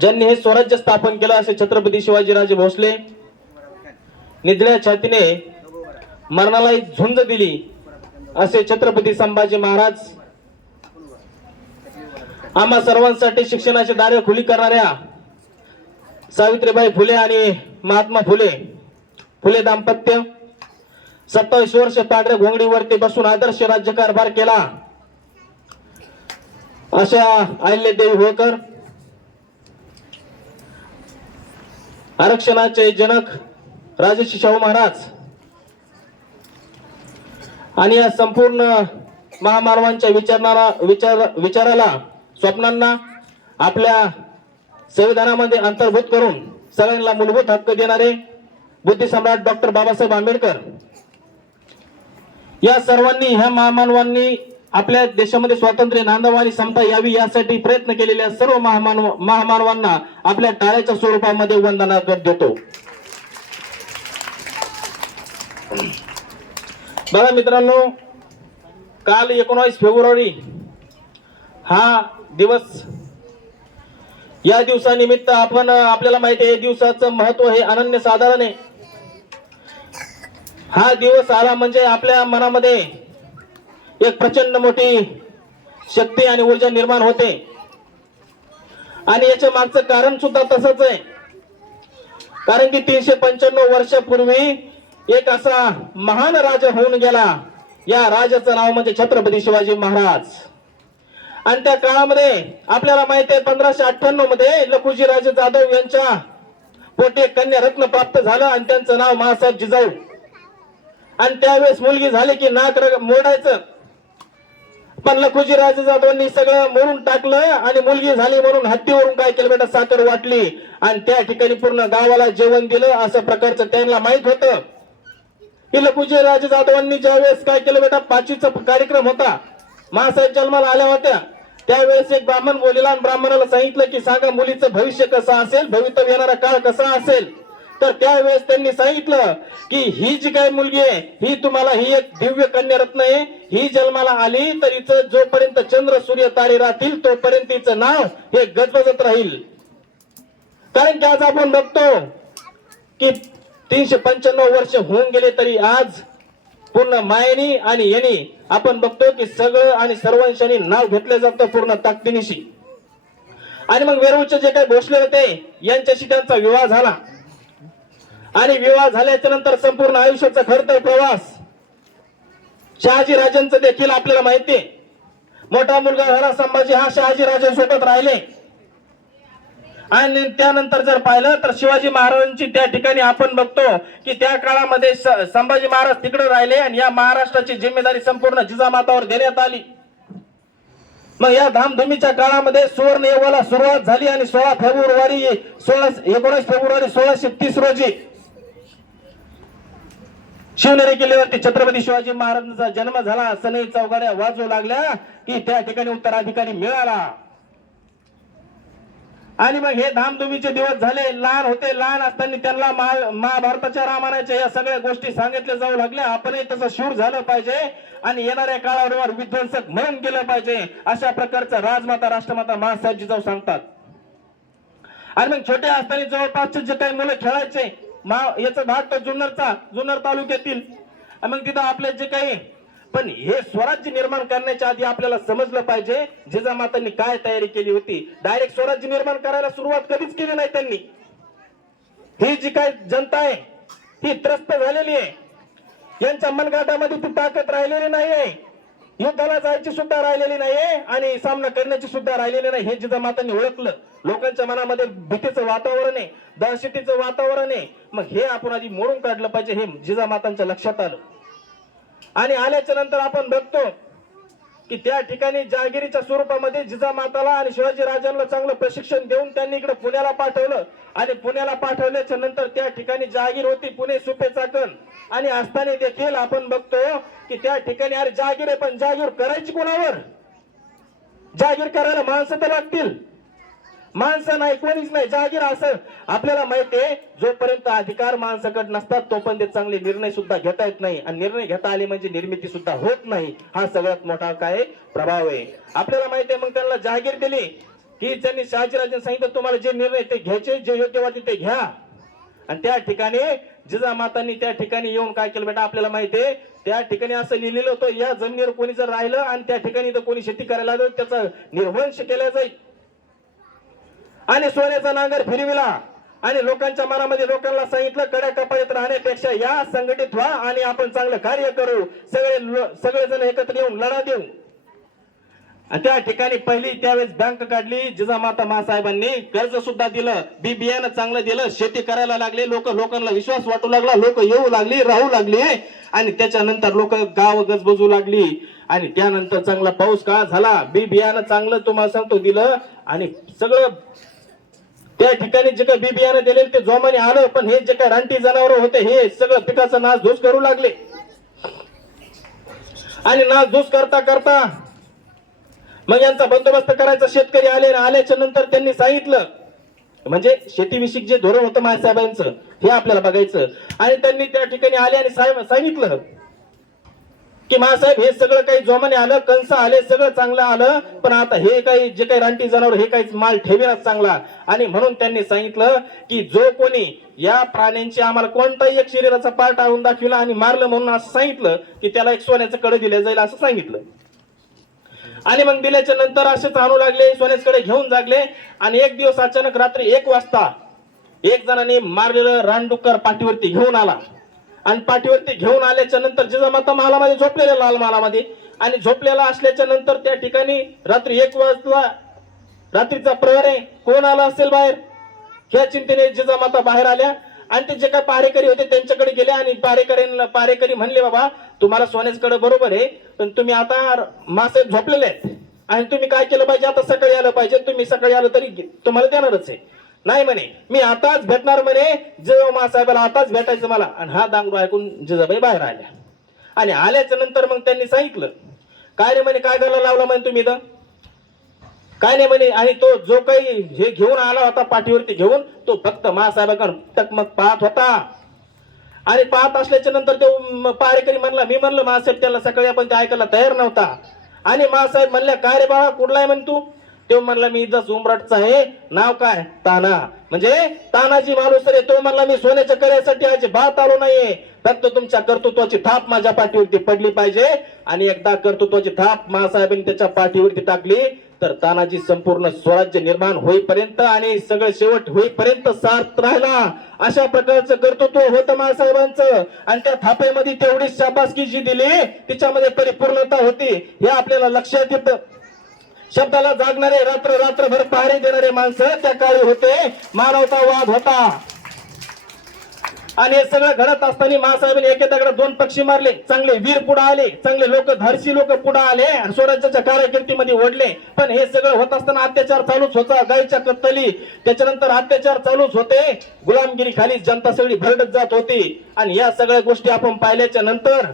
ज्यांनी हे स्वराज्य स्थापन केलं असे छत्रपती शिवाजीराजे भोसले, निधड्या छातीने मरणालाही झुंज दिली असे छत्रपती संभाजी महाराज, आम्हा सर्वांसाठी शिक्षणाचे दारे खुली करणाऱ्या सावित्रीबाई फुले आणि महात्मा फुले दाम्पत्य 27 वर्ष ताडरे घोंगडीवरती बसून आदर्श राज्यकारभार केला अशा अहिल्यादेवी होळकर, आरक्षणाचे जनक राजर्षी शाहू महाराज आणि या संपूर्ण महामानवांच्या विचाराला स्वप्नांना आपल्या संविधानामध्ये अंतर्भूत करून सगळ्यांना मूलभूत हक्क देणारे बुद्धिसम्राट डॉक्टर बाबासाहेब आंबेडकर या सर्वांनी, ह्या महामानवांनी आपल्या देशामध्ये स्वातंत्र्य नांदावं आणि समता यावी यासाठी प्रयत्न केलेल्या सर्व महामानवांना आपल्या टाळ्याच्या स्वरूपामध्ये वंदना देतो. बघा मित्रांनो, काल 19 फेब्रुवारी हा दिवस, या दिवसानिमित्त आपल्याला माहिती आहे या दिवसाचं महत्व हे अनन्यसाधारण आहे. हा दिवस आला म्हणजे आपल्या मनामध्ये एक प्रचंड मोठी शक्ती आणि ऊर्जा निर्माण होते आणि याच्या मागचं कारण सुद्धा तसंच आहे. कारण की 395 वर्षापूर्वी एक असा महान राजा होऊन गेला, या राजाचं नाव म्हणजे छत्रपती शिवाजी महाराज. आणि त्या काळामध्ये आपल्याला माहिती आहे 1598 मध्ये लखुजी राजे जाधव यांच्या पोटी एक कन्या रत्न प्राप्त झालं आणि त्यांचं नाव महासाहेब जिजाऊ. आणि त्यावेळेस मुलगी झाली की नाक मोडायचं, पण लखुजी राजे जाधवांनी सगळं मोडून टाकलं आणि मुलगी झाली म्हणून हत्तीवरून काय केलं बेटा, साखर वाटली आणि त्या ठिकाणी पूर्ण गावाला जेवण दिलं. असं प्रकारचं त्यांना माहित होतं की लखुजी राजे जाधवांनी ज्यावेळेस काय केलं बेटा, पाचवीचा कार्यक्रम होता, महासाहेब जन्माला आल्या होत्या, त्यावेळेस एक ब्राह्मण बोलला आणि ब्राह्मणाला सांगितलं की सांगा मुलीचं भविष्य कसं असेल, भवितव्य येणारा काळ कसा असेल. तर त्यावेळेस त्यांनी सांगितलं की ही जी काही मुलगी आहे ही तुम्हाला ही एक दिव्य कन्या रत्न आहे, ही जन्माला आली तर हिचं जोपर्यंत चंद्र सूर्य तारे राहतील तोपर्यंत हिचं नाव हे गजबजत राहील. कारण की आज आपण बघतो की 395 वर्ष होऊन गेले तरी आज पूर्ण मायेनी आणि यांनी आपण बघतो की सगळं आणि सर्वांशांनी नाव घेतलं जातं पूर्ण ताकदीनिशी. आणि मग वेरूळचे जे काही भोसले होते यांच्याशी त्यांचा विवाह झाला आणि विवाह झाल्याच्या नंतर संपूर्ण आयुष्याचा खरतर प्रवास शहाजी राजांचं देखील आपल्याला माहितीये. मोठा मुलगा झाला संभाजी, हा शहाजी राजांसोबत राहिले. आणि त्यानंतर जर पाहिलं तर शिवाजी महाराजांची त्या ठिकाणी आपण बघतो की त्या काळामध्ये संभाजी महाराज तिकडे राहिले आणि या महाराष्ट्राची जिम्मेदारी संपूर्ण जिजामातावर देण्यात आली. मग या धामधुमीच्या काळामध्ये सुवर्ण युगाला सुरुवात झाली आणि 19 फेब्रुवारी 1630 रोजी शिवनेरी किल्ल्यावरती छत्रपती शिवाजी महाराजांचा जन्म झाला. सनई चौघड्या वाजू लागल्या की त्या ठिकाणी उत्तराधिकारी मिळाला. आणि मग हे धामधुमीचे दिवस झाले. लहान होते, लहान असताना त्यांना महाभारताच्या रामायणाच्या या सगळ्या गोष्टी सांगितल्या जाऊ लागल्या. आपणही तसं शूर झालं पाहिजे आणि येणाऱ्या काळावर विध्वंसक म्हणून केलं पाहिजे, अशा प्रकारचं राजमाता राष्ट्रमाता महासाहेब जिजाऊ सांगतात. आणि मग छोटे असताना जवळपासचे जे काही मुलं खेळायचे, याचा भाग तर जुन्नर तालुक्यातील, मग तिथं आपले जे काही, पण हे स्वराज्य निर्माण करण्याच्या आधी आपल्याला समजलं पाहिजे जिजामातांनी काय तयारी केली होती. डायरेक्ट स्वराज्य निर्माण करायला सुरुवात कधीच केली नाही त्यांनी. ही जी काय जनता आहे ही त्रस्त झालेली आहे, यांच्या मनगटामध्ये ती ताकद राहिलेली नाहीये, युद्धाला जायची सुद्धा राहिलेली नाहीये आणि सामना करण्याची सुद्धा राहिलेली नाही. हे जिजामातांनी ओळखलं. लोकांच्या मनामध्ये भीतीचं वातावरण आहे, दहशतीचं वातावरण आहे. मग हे आपण आधी मोडून काढलं पाहिजे, हे जिजामातांच्या लक्षात आलं. आणि आल्याच्या नंतर आपण बघतो की त्या ठिकाणी जहागिरीच्या स्वरूपामध्ये जिजामाताला आणि शिवाजी राजांना चांगलं प्रशिक्षण देऊन त्यांनी इकडे पुण्याला पाठवलं. आणि पुण्याला पाठवल्याच्या नंतर त्या ठिकाणी जहागीर होती पुणे सुपे चाकण. आणि असताना देखील आपण बघतो की त्या ठिकाणी अरे जहागीर आहे, पण जहागीर करायची कोणावर? जहागीर करायला माणसं तर लागतील, माणसं नाही, कोणीच नाही. जहागीर असं आपल्याला माहिती आहे, जोपर्यंत अधिकार माणसाकडे नसतात तोपर्यंत चांगले निर्णय सुद्धा घेता येत नाही. आणि निर्णय घेता आले म्हणजे निर्मिती सुद्धा होत नाही. हा सगळ्यात मोठा काय प्रभाव आहे आपल्याला माहिती आहे. मग त्यांना जहागीर दिली की त्यांनी शहाजीराजांनी सांगितलं तुम्हाला जे निर्णय ते घ्यायचे, जे योग्य वाटते ते घ्या. आणि त्या ठिकाणी जिजामातांनी त्या ठिकाणी येऊन काय केलं बेटा, आपल्याला माहिती आहे त्या ठिकाणी असं लिहिलेलं होतं, या जमिनीवर कोणी जर राहिलं आणि त्या ठिकाणी जर कोणी शेती करायला लागलं त्याचा निर्वंश केला जाईल. आणि सोन्याचा नांगर फिरविला आणि लोकांच्या मनामध्ये लोकांना सांगितलं कड्या कपाळीत राहण्यापेक्षा या संघटित व्हा आणि आपण चांगलं कार्य करू, सगळेजण एकत्र येऊन लढा देऊ. आणि त्या ठिकाणी पहिली त्यावेळेस बँक काढली जिजामाता महासाहेबांनी, कर्ज सुद्धा दिलं, बी बियाणं चांगलं दिलं, शेती करायला लागले लोक, लोकांना विश्वास वाटू लागला, लोक येऊ लागली, राहू लागली. आणि त्याच्यानंतर लोक गाव गजबजू लागली. आणि त्यानंतर चांगला पाऊस काळ झाला, बी बियाणं चांगलं तुम्हाला सांगतो दिलं आणि सगळं त्या ठिकाणी जे काही बी बियाणं दिलेलं ते जोमाने आलं. पण हे जे काही रानटी जनावर होते हे सगळं पिकाचा नासधूस करू लागले. आणि नासधूस करता करता मग यांचा बंदोबस्त करायचा शेतकरी आल्याच्या नंतर त्यांनी सांगितलं, म्हणजे शेतीविषयक जे धोरण होतं मासाहेबांचं हे आपल्याला बघायचं. आणि त्यांनी त्या ठिकाणी आले आणि सांगितलं की महासाहेब हे सगळं काही जोमाने आलं, कंस आले, सगळं चांगलं आलं, पण आता हे काही जे काही रानटी जनावर हे काही माल ठेवेनाच चांगला. आणि म्हणून त्यांनी सांगितलं की जो कोणी या प्राण्यांची आम्हाला कोणताही एक शरीराचा पार्ट आणून दाखविला आणि मारलं म्हणून असं सांगितलं की त्याला एक सोन्याचं कडे दिलं जाईल असं सांगितलं. आणि मग दिल्याच्या नंतर असेच आणू लागले, सोन्याकडे घेऊन जागले. आणि एक दिवस अचानक रात्री 1 वाजता एक जणांनी मारलेलं रानडुक्कर पाठीवरती घेऊन आला. आणि पाठीवरती घेऊन आल्याच्या नंतर जिजामाता महालामध्ये झोपलेल्या लाल महालामध्ये, आणि झोपलेला असल्याच्या नंतर त्या ठिकाणी रात्री 1 वाजता रात्रीचा प्रहर आहे, कोण आला असेल बाहेर ह्या चिंतेने जिजामाता बाहेर आल्या आणि ते जे काही पहारेकरी होते त्यांच्याकडे गेले आणि पहारेकरी म्हणले, बाबा तुम्हाला सोन्याकडे बरोबर आहे, पण तुम्ही आता मासाहेब झोपलेले आहेत आणि तुम्ही काय केलं पाहिजे, आता सकाळी आलं पाहिजे, तुम्ही सकाळी आलं तरी तुम्हाला देणारच आहे. नाही म्हणे, मी आताच भेटणार म्हणे, जिजाऊ मासाहेबाला आताच भेटायचं मला. आणि हा दांगडू ऐकून जिजाबाई बाहेर आल्या आणि आल्याच्या नंतर मग त्यांनी सांगितलं, काय रे म्हणे, काय करायला लावला म्हणे तुम्ही इथं, काय नाही म्हणे. आणि तो जो काही हे घेऊन आला होता पाठीवरती घेऊन, तो फक्त मासाहेबांकडे टकमक पाहत होता. आणि पाहत असल्याच्या नंतर तो पहारेकरी म्हणला, मी म्हणलं मासाहेब त्याला सकाळी, आपण ते ऐकायला तयार नव्हता. आणि मासाहेब म्हणल्या, काय रे बाळा कुठला आहे म्हण तू. तो म्हणला, मी इथं उमराटचा आहे, नाव काय, ताना, म्हणजे तानाजी माणूस रे. तो म्हणला, मी सोन्याच्या कड्यासाठी अजिबात आलो नाहीये, फक्त तुमच्या कर्तृत्वाची थाप माझ्या पाठीवरती पडली पाहिजे. आणि एकदा कर्तृत्वाची थाप मासाहेबांनी त्याच्या पाठीवरती टाकली तर तानाजी संपूर्ण स्वराज्य निर्माण होईपर्यंत आणि सगळं शेवट होईपर्यंत साथ राहिला. अशा प्रकारचं कर्तृत्व होतं मासाहेबांचं. आणि त्या थापेमध्ये तेवढी शाबासकी जी दिली तिच्यामध्ये परिपूर्णता होती, हे आपल्याला लक्षात येतं. शब्दाला जागणारे, रात्रभर पहारे देणारे माणसं त्या काळी होते. मानवतावाद होता. आणि हे सगळं घडत असताना मासाहेबांनी एके दगडात दोन पक्षी मारले. चांगले वीर पुढे आले, चांगले लोक, धाडसी लोक पुढे आले आणि स्वराज्याच्या कार्यकिर्दीमध्ये ओढले. पण हे सगळं होत असताना अत्याचार चालूच होता, गायीच्या कत्तली, त्याच्यानंतर अत्याचार चालूच होते, गुलामगिरी खाली जनता सगळी भरडत जात होती. आणि या सगळ्या गोष्टी आपण पाहिल्याच्या नंतर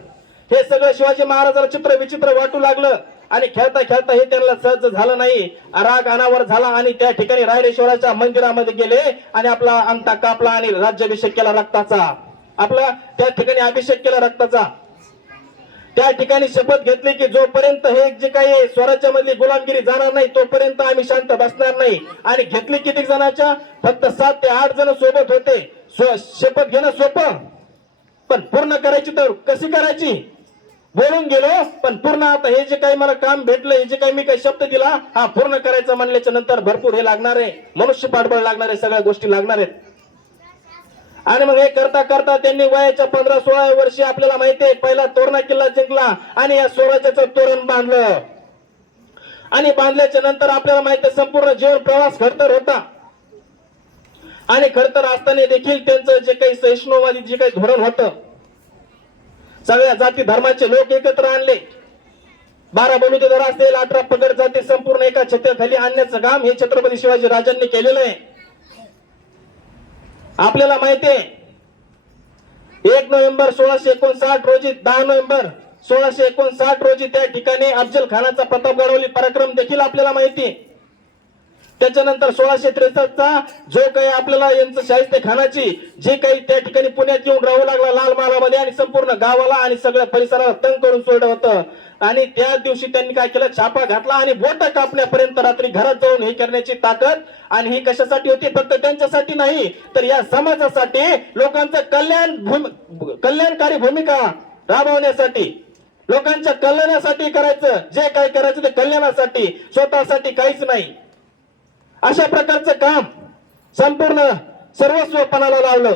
हे सगळं शिवाजी महाराजांना चित्र विचित्र वाटू लागलं. आणि खेळता खेळता हे त्यांना सहज झालं नाही, राग अनावर झाला आणि त्या ठिकाणी रायरेश्वराच्या मंदिरामध्ये गेले आणि आपला अंगठा कापला आणि राज्याभिषेक केला रक्ताचा. आपला त्या ठिकाणी अभिषेक केला रक्ताचा. त्या ठिकाणी शपथ घेतली की जोपर्यंत हे जे काही स्वराज्यामधली गुलामगिरी जाणार नाही तोपर्यंत आम्ही शांत बसणार नाही. आणि घेतली किती जणांच्या, फक्त 7 ते 8 जण सोबत होते. शपथ घेणं सोपं, पण पूर्ण करायची तर कशी करायची. बोलून गेलो पण पूर्ण आता हे जे काही मला काम भेटलं, हे जे काही मी काही शब्द दिला, हा पूर्ण करायचं म्हणल्याच्या नंतर भरपूर हे लागणार आहे, मनुष्य पाठबळ लागणार आहे, सगळ्या गोष्टी लागणार आहेत. आणि मग हे करता करता त्यांनी वयाच्या 15-16 वर्षी आपल्याला माहिती आहे पहिला तोरणा किल्ला जिंकला आणि या स्वराज्याचं तोरण बांधलं. आणि बांधल्याच्या नंतर आपल्याला माहिती आहे संपूर्ण जीवन प्रवास खडतर होता. आणि खडतर असताना देखील त्यांचं जे काही सहिष्णुवादी जे काही धोरण होतं, सगळ्या जाती धर्माचे लोक एकत्र आणले. 12 बलुतेदार असतील, 18 पगड जाती संपूर्ण एका छत्र्याखाली आणण्याचं काम हे छत्रपती शिवाजी राजांनी केलेलं आहे. आपल्याला माहितीये 1 नोव्हेंबर 1659 रोजी, 10 नोव्हेंबर 1659 रोजी त्या ठिकाणी अफजल खानाचा प्रतापगडावरील पराक्रम देखील आपल्याला माहिती. त्याच्यानंतर 1663चा जो काही आपल्याला यांचं शाहिस्ते खानाची जे काही त्या ठिकाणी पुण्यात येऊन राहू लागला लाल महालामध्ये आणि संपूर्ण गावाला आणि सगळ्या परिसराला तंग करून सोडलं होतं. आणि त्या दिवशी त्यांनी काय केलं, छापा घातला आणि बोट कापण्यापर्यंत रात्री घरात जाऊन हे करण्याची ताकद. आणि ही कशासाठी होती, फक्त त्यांच्यासाठी नाही तर या समाजासाठी, लोकांचं कल्याणकारी भूमिका राबवण्यासाठी, लोकांच्या कल्याणासाठी करायचं. जे काही करायचं ते कल्याणासाठी, स्वतःसाठी काहीच नाही. अशा प्रकारचं काम संपूर्ण सर्वस्व पणाला लावलं.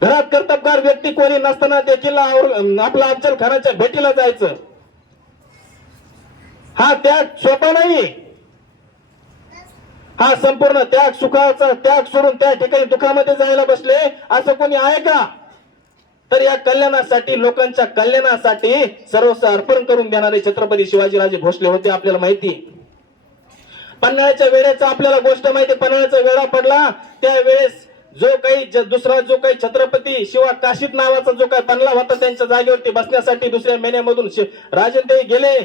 घरात कर्तबगार व्यक्ती कोणी नसताना देखील आपला अफजल खानाच्या भेटीला जायचं. हा त्याग सोपा नाही. हा संपूर्ण त्याग, सुखाचा त्याग सोडून त्या ठिकाणी दुःखामध्ये जायला बसले असं कोणी आहे का. तर या कल्याणासाठी, लोकांच्या कल्याणासाठी सर्वस्व अर्पण करून देणारे छत्रपती शिवाजीराजे भोसले होते. आपल्याला माहिती पन्हाळ्याच्या वेळेचा आपल्याला गोष्ट माहिती. पन्हाळ्याचा वेळा पडला त्यावेळेस जो काही दुसरा जो काही छत्रपती शिवा काशीद नावाचा जो काही बनला होता त्यांच्या जागेवरती बसण्यासाठी दुसऱ्या महिन्यामधून राजेंद्र गेले.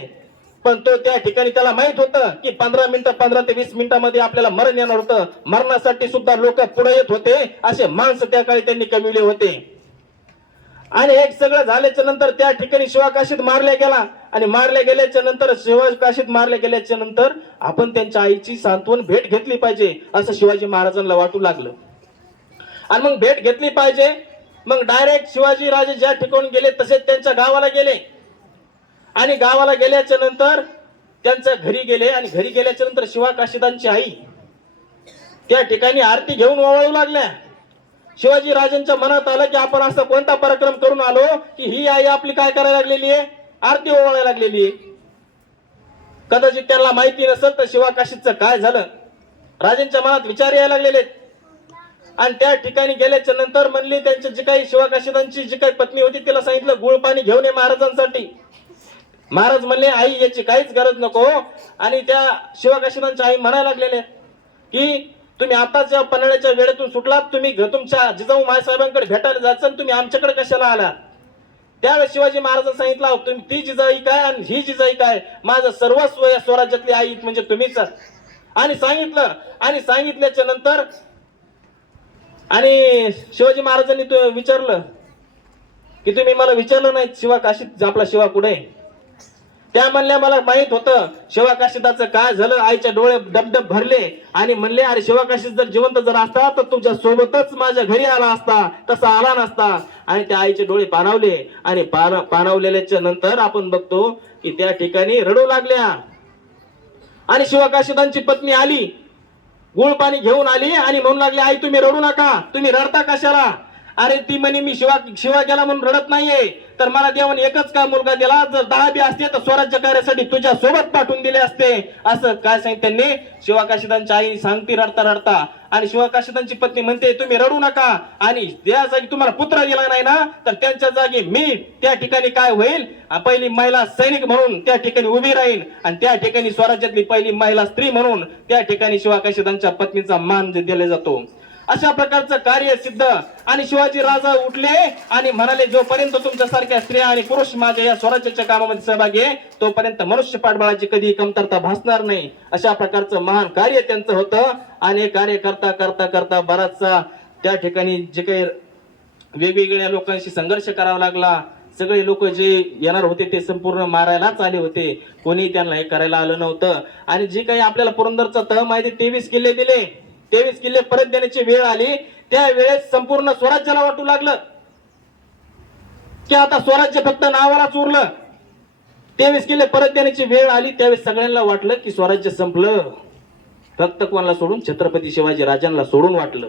पण तो त्या ठिकाणी त्याला माहित होतं की 15 ते 20 मिनिटांमध्ये आपल्याला मरण येणार होतं. मरणासाठी सुद्धा लोक पुढे येत होते. असे माणसं त्या काळी त्यांनी कमविले होते. आणि हे सगळं झाल्याच्या नंतर त्या ठिकाणी शिवाकाशीत मारल्या गेला. आणि मारल्या गेल्याच्या नंतर, शिवाकाशीत मारल्या गेल्याच्या नंतर आपण त्यांच्या आईची सांत्वन भेट घेतली पाहिजे असं शिवाजी महाराजांना वाटू लागलं. आणि मग भेट घेतली पाहिजे. मग डायरेक्ट शिवाजी राजे ज्या ठिकाणी गेले तसेच त्यांच्या गावाला गेले. आणि गावाला गेल्याच्या नंतर त्यांच्या घरी गेले. आणि घरी गेल्याच्या नंतर शिवाकाशीदांची आई त्या ठिकाणी आरती घेऊन ओवाळू लागल्या. शिवाजी राजांच्या मनात आलं की आपण असं कोणता पराक्रम करून आलो की ही आई आपली काय करायला लागलेली आहे, आरती ओवाळायला लागलेली आहे. कदाचित त्यांना माहिती नसेल तर शिवाकाशीचं काय झालं, राजांच्या मनात विचार यायला लागलेले. आणि त्या ठिकाणी गेल्याच्या नंतर म्हणली त्यांची जी काही शिवकाशीदांची जी काही पत्नी होती तिला सांगितलं गुळ पाणी घेऊन ये महाराजांसाठी. महाराज म्हणले आई याची काहीच गरज नको. आणि त्या शिवकाशीदांच्या आई म्हणायला लागलेले की तुम्ही आताच या पन्हाळ्याच्या वेळेतून सुटलात, तुम्ही तुमच्या जिजाऊ मायसाहेबांकडे भेटायला जायचं, तुम्ही आमच्याकडे कशाला आला. त्यावेळेस शिवाजी महाराजांनी सांगितलं तुम्ही ती जिजाई काय आणि ही जिजाई काय, माझं सर्वस्व या स्वराज्यातली आई म्हणजे तुम्हीच. आणि सांगितल्याच्या नंतर आणि शिवाजी महाराजांनी विचारलं की तुम्ही मला विचारलं नाही शिवकाशीत आपला शिवा कुठे. त्या म्हणल्या मला माहित होतं शिवकाशीदाचं काय झालं. आईच्या डोळे डबडब भरले आणि म्हणले अरे शिवकाशीद जर जिवंत जर असता तर तुमच्या सोबतच माझ्या घरी आला असता, तसा आला नसता. आणि त्या आईचे डोळे पाणावले आणि पाणावलेल्याच्या नंतर आपण बघतो की त्या ठिकाणी रडू लागल्या. आणि शिवकाशीदांची पत्नी आली, गुळ पाणी घेऊन आली आणि म्हणू लागली आई तुम्ही रडू नका, तुम्ही रडता कशाला. अरे ती म्हणे मी शिवा गेला म्हणून रडत नाहीये, तर मला देवाने एकच का मुलगा दिला, जर 10 बी असते तर स्वराज्य कार्यासाठी तुझ्या सोबत पाठवून दिले असते. असं काय सांगितलं त्यांनी. शिवकाशीदांची आई सांगती रडता रडता. आणि शिवकाशीदांची पत्नी म्हणते तुम्ही रडू नका, आणि त्या जागी तुम्हाला पुत्र दिला नाही ना तर त्यांच्या जागी मी त्या ठिकाणी काय होईल, पहिली महिला सैनिक म्हणून त्या ठिकाणी उभी राहील आणि त्या ठिकाणी स्वराज्यातली पहिली महिला स्त्री म्हणून त्या ठिकाणी शिवकाशीदांच्या पत्नीचा मान दिला जातो. अशा प्रकारचं कार्य सिद्ध. आणि शिवाजी राजा उठले आणि म्हणाले जोपर्यंत तुमच्यासारख्या स्त्रिया आणि पुरुष माझ्या या स्वराज्याच्या कामामध्ये सहभागी आहे तोपर्यंत मनुष्य पाठबळाची कधी कमतरता भासणार नाही. अशा प्रकारचं महान कार्य त्यांचं होतं. आणि कार्य करता करता करता बराचसा त्या ठिकाणी जे काही वेगवेगळ्या लोकांशी संघर्ष करावा लागला. सगळे लोक जे येणार होते ते संपूर्ण मारायलाच आले होते, कोणी त्यांना हे करायला आलं नव्हतं. आणि जे काही आपल्याला पुरंदरचा तह माहिती 23 किल्ले दिले, 23 किल्ले परत देण्याची वेळ आली. त्यावेळेस संपूर्ण स्वराज्याला वाटू लागलं की आता स्वराज्य फक्त नावालाच उरलं. 23 किल्ले परत देण्याची वेळ आली त्यावेळेस सगळ्यांना वाटलं की स्वराज्य संपलं. फक्त कोणाला सोडून, छत्रपती शिवाजी राजांना सोडून वाटलं.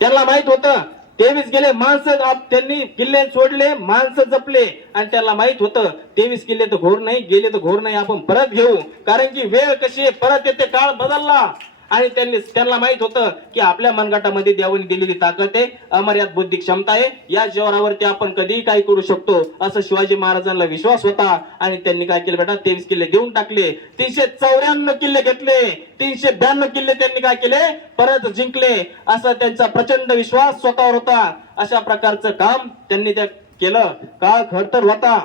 त्यांना माहित होतं 23 किल्ले माणसं त्यांनी किल्ले सोडले, माणसं जपले. आणि त्यांना माहित होतं 23 किल्ले तर घोर नाही, गेले तर घोर नाही, आपण परत घेऊ. कारण की वेळ कशी परत येते, काळ बदलला. आणि त्यांना माहित होतं की आपल्या मनगटामध्ये देवाने दिलेली ताकद आहे, अमर्याद बुद्धी क्षमता आहे, या जोरावरती आपण कधीही काही करू शकतो असं शिवाजी महाराजांना विश्वास होता. आणि त्यांनी काय केलं बेटा, 23 किल्ले देऊन टाकले. 394 किल्ले घेतले, 392 किल्ले त्यांनी काय केले, परत जिंकले. असा त्यांचा प्रचंड विश्वास स्वतःवर होता. अशा प्रकारचं काम त्यांनी त्या केलं. काळ खडतर होता.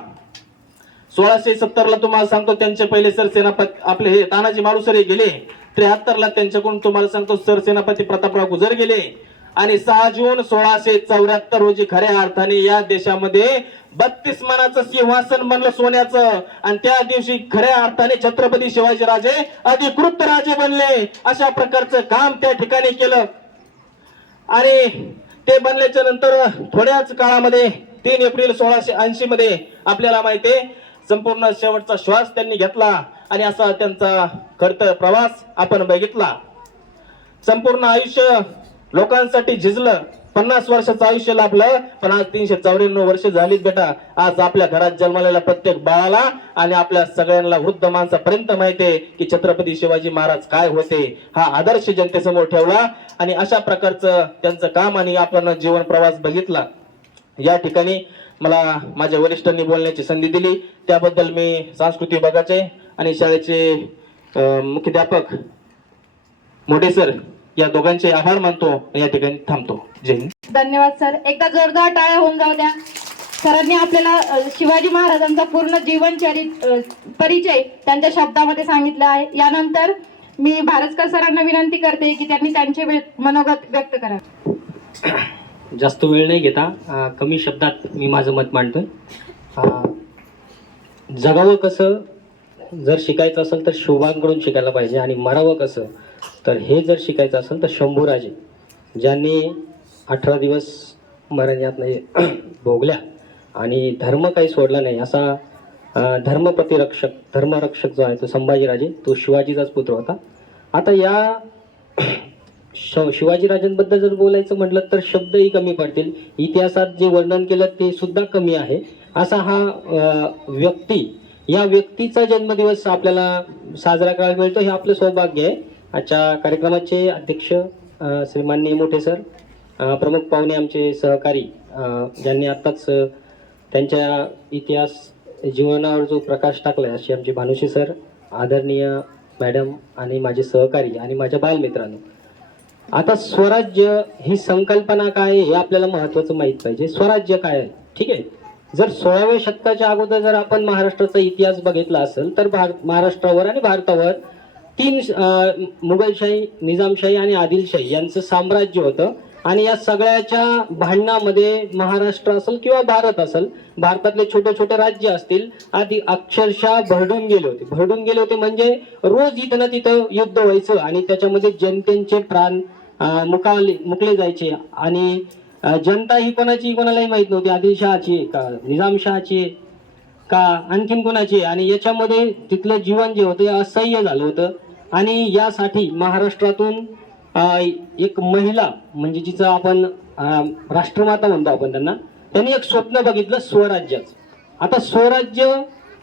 1670 ला तुम्हाला सांगतो त्यांचे पहिले सरसेनापती आपले हे तानाजी मालुसरे गेले. 73 ला त्यांच्याकडून तुम्हाला सांगतो सरसेनापती प्रतापराव गुजर गेले. आणि 6 जून 1674 रोजी खऱ्या अर्थाने या देशामध्ये 32 मानाचं सिंहासन बनलं सोन्याचं. आणि त्या दिवशी खऱ्या अर्थाने छत्रपती शिवाजीराजे अधिकृत राजे बनले. अशा प्रकारचं काम त्या ठिकाणी केलं. आणि ते बनल्याच्या नंतर थोड्याच काळामध्ये 3 एप्रिल 1680 मध्ये आपल्याला माहिती आहे संपूर्ण शेवटचा श्वास त्यांनी घेतला. आणि असा त्यांचा खडतर प्रवास आपण बघितला. संपूर्ण आयुष्य लोकांसाठी झिजलं. 50 वर्षाचं आयुष्य लाभलं, पण आज 394 वर्ष झालीत बेटा. आज आपल्या घरात जन्मलेल्या प्रत्येक बाळाला आणि आपल्या सगळ्यांना वृद्ध माणसापर्यंत माहिती आहे की छत्रपती शिवाजी महाराज काय होते. हा आदर्श जनतेसमोर ठेवला. आणि अशा प्रकारचं त्यांचं काम आणि आपण जीवन प्रवास बघितला. या ठिकाणी मला माझ्या वरिष्ठांनी बोलण्याची संधी दिली त्याबद्दल मी सांस्कृतिक विभागाचे आणि शाळेचे मुख्याध्यापक मोठे सर या दोघांचे आभार मानतो. या ठिकाणी थांबतो. जय हिंद. धन्यवाद सर. एकदा जोरदार टाळ्या होऊन जाऊ द्या. सरांनी आपल्याला शिवाजी महाराजांचा पूर्ण परिचय त्यांच्या शब्दामध्ये शब्दामध्ये आहे. यानंतर मी भारतकर सरांना विनंती करते की त्यांनी त्यांचे मनोगत व्यक्त करावे. जास्त वेळ नाही घेता कमी शब्दात मी माझं मत मांडतोय. जगावं कसं जर शिकायचं असेल तर शिवबांकडून शिकायला पाहिजे. आणि मरावं कसं तर हे जर शिकायचं असेल तर शंभूराजे ज्यांनी 18 दिवस मरण नाही भोगल्या आणि धर्म काही सोडला नाही असा धर्मरक्षक जो आहे तो संभाजीराजे, तो शिवाजीचाच पुत्र होता. आता या शिवाजीराजांबद्दल जर बोलायचं म्हटलं तर शब्दही कमी पडतील. इतिहासात जे वर्णन केलं ते सुद्धा कमी आहे. असा हा व्यक्ती, या व्यक्तीचा जन्मदिवस आपल्याला साजरा करायला मिळतो हे आपलं सौभाग्य आहे. आजच्या कार्यक्रमाचे अध्यक्ष श्रीमाननीय मोठे सर, प्रमुख पाहुणे आमचे सहकारी ज्यांनी आत्ताच त्यांच्या इतिहास जीवनावर जो प्रकाश टाकला असे आमचे भानुशी सर, आदरणीय मॅडम आणि माझे सहकारी आणि माझ्या बालमित्रांनो. आता स्वराज्य ही संकल्पना काय आहे हे आपल्याला महत्त्वाचं माहीत पाहिजे. स्वराज्य काय आहे? ठीक आहे. जर 16व्या शतकाच्या अगोदर जर आपण महाराष्ट्राचा इतिहास बघितला असेल तर महाराष्ट्रावर आणि भारतावर 3 मुघलशाही, निजामशाही आणि आदिलशाही यांचं साम्राज्य होतं. आणि या सगळ्याच्या भांडणामध्ये महाराष्ट्र असेल किंवा भारत असेल, भारतातले छोटे छोटे राज्य असतील, आधी अक्षरशः भरडून गेले होते म्हणजे रोज इथं ना तिथं युद्ध व्हायचं आणि त्याच्यामध्ये जनतेचे प्राण मुकले जायचे. आणि जनता ही कोणालाही माहित नव्हती, आदिलशहाची का निजामशहाची का आणखीन कोणाची. आणि याच्यामध्ये तिथलं जीवन जे होतं असह्य झालं होतं. आणि यासाठी महाराष्ट्रातून एक महिला म्हणजे जिचं आपण राष्ट्रमाता म्हणतो आपण त्यांनी एक स्वप्न बघितलं स्वराज्याचं. आता स्वराज्य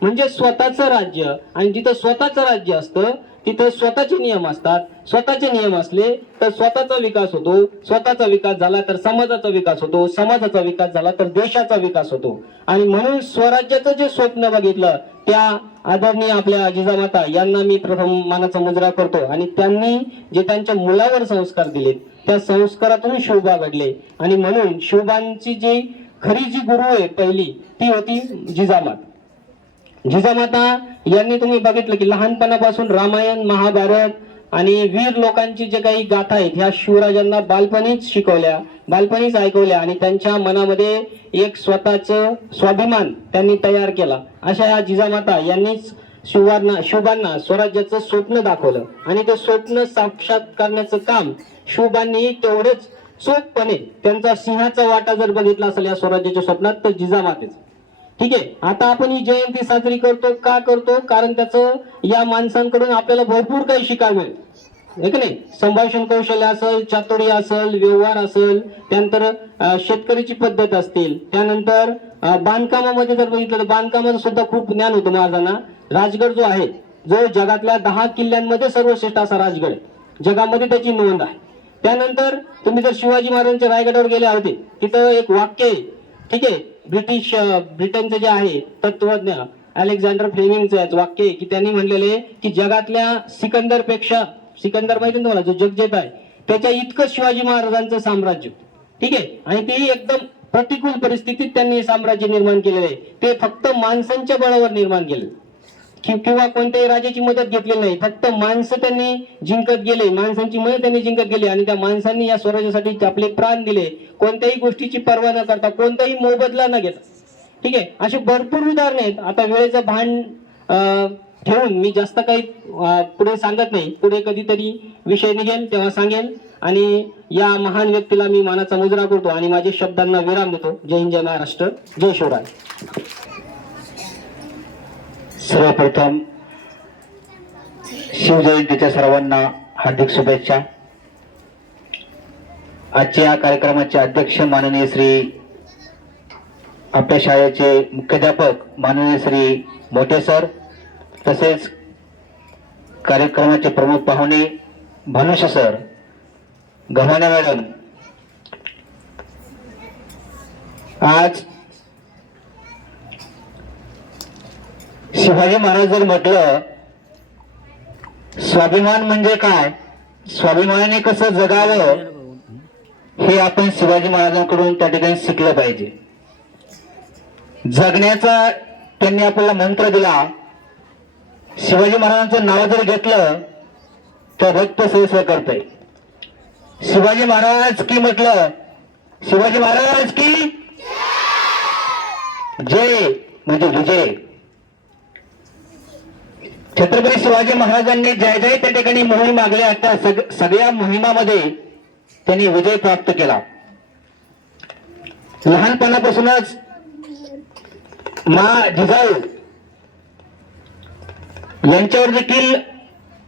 म्हणजे स्वतःचं राज्य, आणि जिथं स्वतःचं राज्य असतं तिथं स्वतःचे नियम असतात. स्वतःचे नियम असले तर स्वतःचा विकास होतो, स्वतःचा विकास झाला तर समाजाचा विकास होतो, समाजाचा विकास झाला तर देशाचा विकास होतो. आणि म्हणून स्वराज्याचं जे स्वप्न बघितलं त्या आदरणीय आपल्या जिजामाता यांना मी प्रथम मानाचा मुजरा करतो. आणि त्यांनी जे त्यांच्या मुलावर संस्कार दिलेत त्या संस्कारातून शिवबा घडले. आणि म्हणून शिवबांची जी खरी जी गुरु आहे पहिली ती होती जिजामाता. जिजामाता यांनी तुम्ही बघितलं की लहानपणापासून रामायण, महाभारत आणि वीर लोकांची जे काही गाथा आहेत ह्या शिवराजांना बालपणीच शिकवल्या, बालपणीच ऐकवल्या. आणि त्यांच्या मनामध्ये एक स्वतःचं स्वाभिमान त्यांनी तयार केला. अशा या जिजामाता यांनीच शिवबांना स्वराज्याचं स्वप्न दाखवलं. आणि ते स्वप्न साक्षात करण्याचं काम शिवबांनी तेवढेच चोखपणे त्यांचा सिंहाचा वाटा जर बघितला असेल या स्वराज्याच्या स्वप्नात तर जिजामातेच. ठीक आहे. आता आपण ही जयंती साजरी करतो का करतो? कारण त्याचं या माणसांकडून आपल्याला भरपूर काही शिकायला मिळेल, आहे की नाही. संभाषण कौशल्य असेल, चातुर्य असेल, व्यवहार असेल, त्यानंतर शेतकरीची पद्धत असतील, त्यानंतर बांधकामामध्ये जर बघितलं तर बांधकामाचं सुद्धा खूप ज्ञान होतं महाराजांना. राजगड जो आहे जो जगातल्या 10 किल्ल्यांमध्ये सर्वश्रेष्ठ असा राजगड आहे, जगामध्ये त्याची नोंद आहे. त्यानंतर तुम्ही जर शिवाजी महाराजांच्या रायगडावर गेले होते तिथं एक वाक्य आहे, ठीक आहे, ब्रिटनचे जे आहे तत्वज्ञ अलेक्झांडर फ्लेमिंगचं वाक्य आहे की त्यांनी म्हणलेले की जगातल्या सिकंदर माहिती ना तुम्हाला, जो जगजेत आहे त्याच्या इतकं शिवाजी महाराजांचं साम्राज्य, ठीक आहे. आणि ते एकदम प्रतिकूल परिस्थितीत त्यांनी साम्राज्य निर्माण केलेलं आहे. ते फक्त माणसांच्या बळावर निर्माण केलं किंवा कोणत्याही राजाची मदत घेतलेली नाही. फक्त माणसं त्यांनी जिंकत गेले, माणसांची मदत त्यांनी जिंकत गेली. आणि त्या माणसांनी या स्वराज्यासाठी आपले प्राण दिले, कोणत्याही गोष्टीची पर्वा न करता, कोणताही मोबदला न घेता. ठीक आहे. असे भरपूर उदाहरण आहेत. आता वेळेचं भान ठेवून मी जास्त काही पुढे सांगत नाही. पुढे कधीतरी विषय निघेल तेव्हा सांगेल. आणि या महान व्यक्तीला मी मानाचा मुजरा करतो आणि माझ्या शब्दांना विराम देतो. जय हिंद, जय महाराष्ट्र, जय शिवराय. सर्वप्रथम शिवजयंतीच्या सर्वांना हार्दिक शुभेच्छा. आजच्या या कार्यक्रमाचे अध्यक्ष माननीय श्री आपल्या शाळेचे मुख्याध्यापक माननीय श्री मोठे सर, तसेच कार्यक्रमाचे प्रमुख पाहुणे भानुशी सर, गव्हाणे मॅडम. आज शिवाजी महाराज जर म्हटलं स्वाभिमान म्हणजे काय, स्वाभिमानाने कसं जगावं हे आपण शिवाजी महाराजांकडून त्या ठिकाणी शिकलं पाहिजे. जगण्याचा त्यांनी आपल्याला मंत्र दिला. शिवाजी महाराजांचं नाव जर घेतलं तर रक्त सहस्र करतंय. शिवाजी महाराज की म्हटलं, शिवाजी महाराज की जय म्हणजे विजय. छत्रपती शिवाजी महाराजांनी जय जय त्या ठिकाणी मोहीम मागल्या, त्या सगळ्या मोहिमामध्ये त्यांनी विजय प्राप्त केला. लहानपणापासूनच जिजाऊ यांच्यावर देखील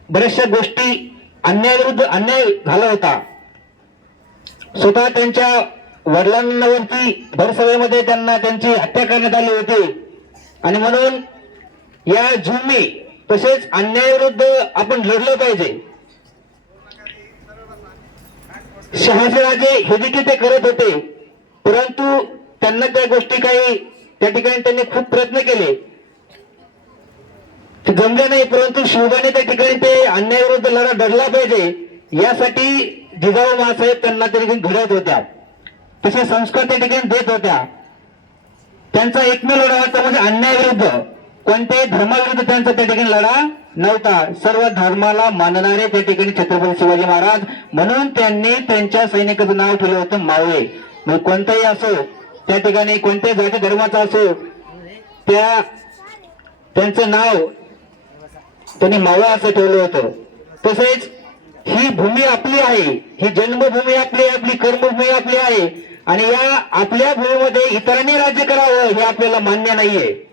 बऱ्याचशा गोष्टी अन्यायाविरुद्ध अन्याय झाला होता. स्वतः त्यांच्या वडिलांवरती भरसभेमध्ये त्यांना त्यांची हत्या करण्यात आली होती. आणि म्हणून या जुलमी तसेच अन्यायाविरुद्ध आपण लढलं पाहिजे. शहाजीराजे हे देखील ते करत होते, परंतु त्यांना त्या गोष्टी काही त्या ठिकाणी त्यांनी खूप प्रयत्न केले, ते जमले नाही. परंतु शिवबाने त्या ठिकाणी ते अन्यायाविरुद्ध लढा लढला पाहिजे यासाठी जिजाऊ मासाहेब त्यांना त्या ठिकाणी घडवत होत्या, तसे संस्कार त्या ठिकाणी देत होत्या. त्यांचा एकमेव लढा होता म्हणजे अन्यायाविरुद्ध, कोणत्याही धर्माविरुद्ध त्यांचा त्या ठिकाणी लढा नव्हता. सर्व धर्माला मानणारे त्या ठिकाणी छत्रपती शिवाजी महाराज, म्हणून त्यांनी त्यांच्या सैनिकाचं नाव ठेवलं होतं मावळे. मग कोणताही असो त्या ठिकाणी, कोणत्याही जाती धर्माचा असो, त्यांचं नाव त्यांनी मावळा असं ठेवलं होतं. तसेच ही भूमी आपली आहे, ही जन्मभूमी आपली, आपली कर्मभूमी आपली आहे, आणि या आपल्या भूमीमध्ये इतरांनी राज्य करावं हे आपल्याला मान्य नाहीये.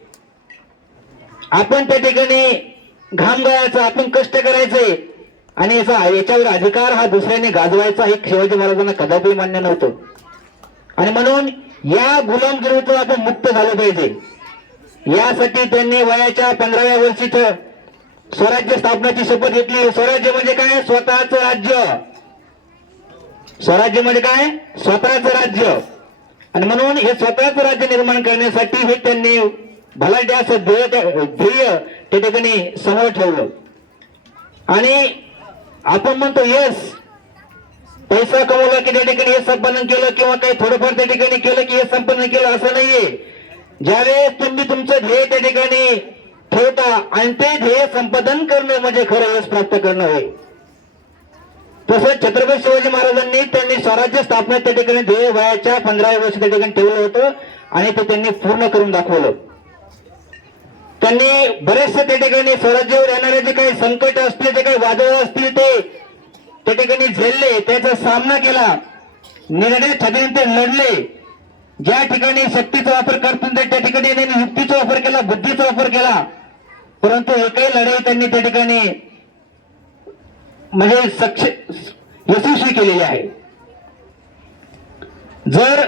आपण त्या ठिकाणी घाम गाळायचा, आपण कष्ट करायचे, आणि याच्यावर अधिकार हा दुसऱ्याने गाजवायचा हे शिवाजी महाराजांना कदापि मान्य नव्हतं. आणि म्हणून या गुलामगिरीतून आपण मुक्त झालं पाहिजे. यासाठी त्यांनी वयाच्या 15व्या वर्षी स्वराज्य स्थापनेची शपथ घेतली. स्वराज्य म्हणजे काय? स्वतःचं राज्य. स्वराज्य म्हणजे काय? स्वतःचं राज्य. आणि म्हणून हे स्वतःचं राज्य निर्माण करण्यासाठी हे त्यांनी भलाढ्य असं ध्येय त्या ठिकाणी समोर ठेवलं. आणि आपण म्हणतो यश, पैसा कमवला की त्या ठिकाणी हे संपन्न केलं, किंवा काही थोडंफार त्या ठिकाणी केलं की हे संपन्न केलं, असं नाहीये. ज्यावेळेस तुम्ही तुमचं ध्येय त्या ठिकाणी ठेवता आणि ते ध्येय संपादन करणं म्हणजे खरं यश प्राप्त करणं होय. तसंच छत्रपती शिवाजी महाराजांनी त्यांनी स्वराज्य स्थापना त्या ठिकाणी ध्येय वयाच्या 15व्या वर्षी त्या ठिकाणी ठेवलं होतं, आणि ते त्यांनी पूर्ण करून दाखवलं. त्यांनी बरेचसे त्या ठिकाणी स्वराज्यावर येणारे जे काही संकट असतील, जे काही वादळ असतील, ते त्या ठिकाणी झेलले, त्याचा सामना केला, निर्णय छातीने ते लढले. ज्या ठिकाणी शक्तीचा वापर करतो त्या ठिकाणी त्यांनी युक्तीचा वापर केला, बुद्धीचा वापर केला, परंतु एकही लढाई त्यांनी त्या ठिकाणी म्हणजे यशस्वी केलेली आहे. जर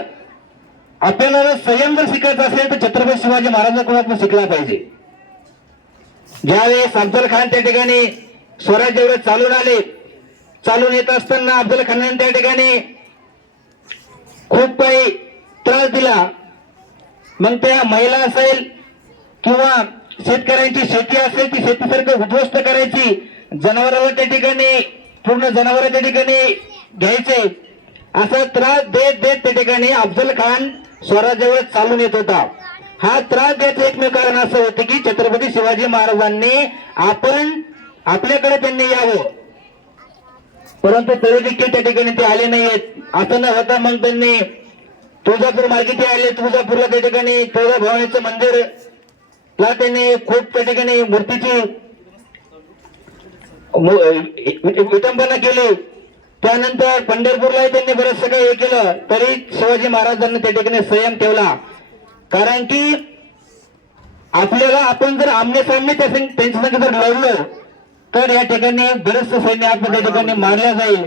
आपल्याला संयम जर शिकायचा असेल तर छत्रपती शिवाजी महाराजांकडून आपण शिकला पाहिजे. ज्यावेळेस अफजल खान त्या ठिकाणी स्वराज्यावर चालून येत असताना अफजल खानाने त्या ठिकाणी खूप काही त्रास दिला. मग त्या महिला असेल किंवा शेतकऱ्यांची शेती असेल ती शेतीसारखं उद्ध्वस्त करायची, जनावरांवर त्या ठिकाणी पूर्ण जनावर त्या ठिकाणी घ्यायचे, असा त्रास देत देत त्या ठिकाणी अफजल खान स्वराज्यावर चालून येत होता. हा त्रास द्यायचं एकमेव कारण असं होतं की छत्रपती शिवाजी महाराजांनी आपल्याकडे त्यांनी यावं, परंतु तरी देखील त्या ठिकाणी ते आले नाहीयेत. असं न होता मग त्यांनी तुळजापूर मार्गे ते आले. तुळजापूरला त्या ठिकाणी तुळजाभवानीचं मंदिर ला त्यांनी खूप त्या ठिकाणी मूर्तीची विटंबना केली. त्यानंतर पंढरपूरला त्यांनी बरंचसं काही हे केलं, तरी शिवाजी महाराजांनी त्या ठिकाणी संयम ठेवला. कारण की आपण जर आमने सामने त्यांच्या संग जर लढलो तर या ठिकाणी बरेचसे सैन्य आपल्या त्या ठिकाणी मारल्या जाईल,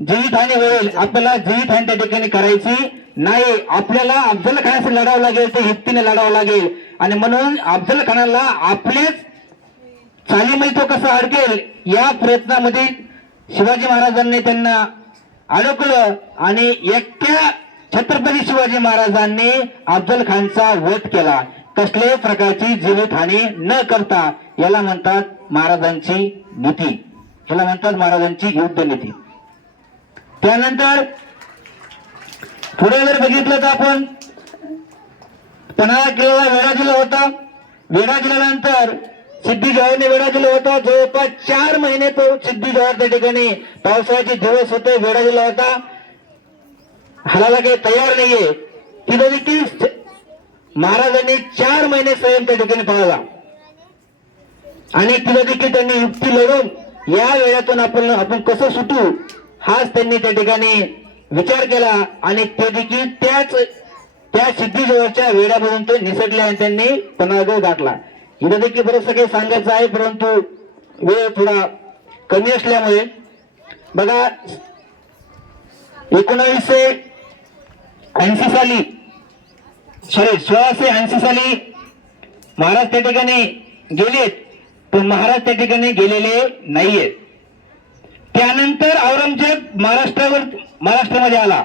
जीवितहानी होईल. आपल्याला जीवितहानी त्या ठिकाणी करायची नाही. आपल्याला अफजल खानाशी लढावं लागेल, ते युक्तीने लढावं लागेल. आणि म्हणून अफजल खानाला आपलेच चालीमध्ये तो कसा अडकेल या प्रयत्नामध्ये शिवाजी महाराजांनी त्यांना अडकलं, आणि एकट्या छत्रपती शिवाजी महाराजांनी अफजल खानचा वध केला, कसल्याही प्रकारची जीवितहानी न करता. याला म्हणतात महाराजांची नीती, याला म्हणतात महाराजांची युद्ध नीती. त्यानंतर पुढे जर बघितलं तर आपण पन्हाळा किल्ला वेढा दिला होता. वेढा दिल्यानंतर सिद्धी जोहरने वेढा दिला होता. जवळपास 4 महिने तो सिद्धी जोहर त्या ठिकाणी पावसाळ्याचे दिवस होते, वेढा दिला होता. हालाला काही तयार नाहीये. तिथं देखील महाराजांनी 4 महिने संयम त्या ठिकाणी पाळला, आणि तिथं देखील त्यांनी युक्ती लढून या वेळातून आपण कसं सुटू हाच त्यांनी त्या ठिकाणी विचार केला, आणि ते देखील त्या सिद्धी जोहरच्या वेढ्यामधून ते निसटले आणि त्यांनी पन्हाळगड गाठला. इथं देखील बरंचसं काही सांगायचं आहे, परंतु वेळ थोडा कमी असल्यामुळे बघा 1680 साली महाराज त्या ठिकाणी गेलेत, पण महाराज त्या ठिकाणी गेलेले नाहीयेत. त्यानंतर औरंगजेब महाराष्ट्रावर महाराष्ट्रामध्ये आला.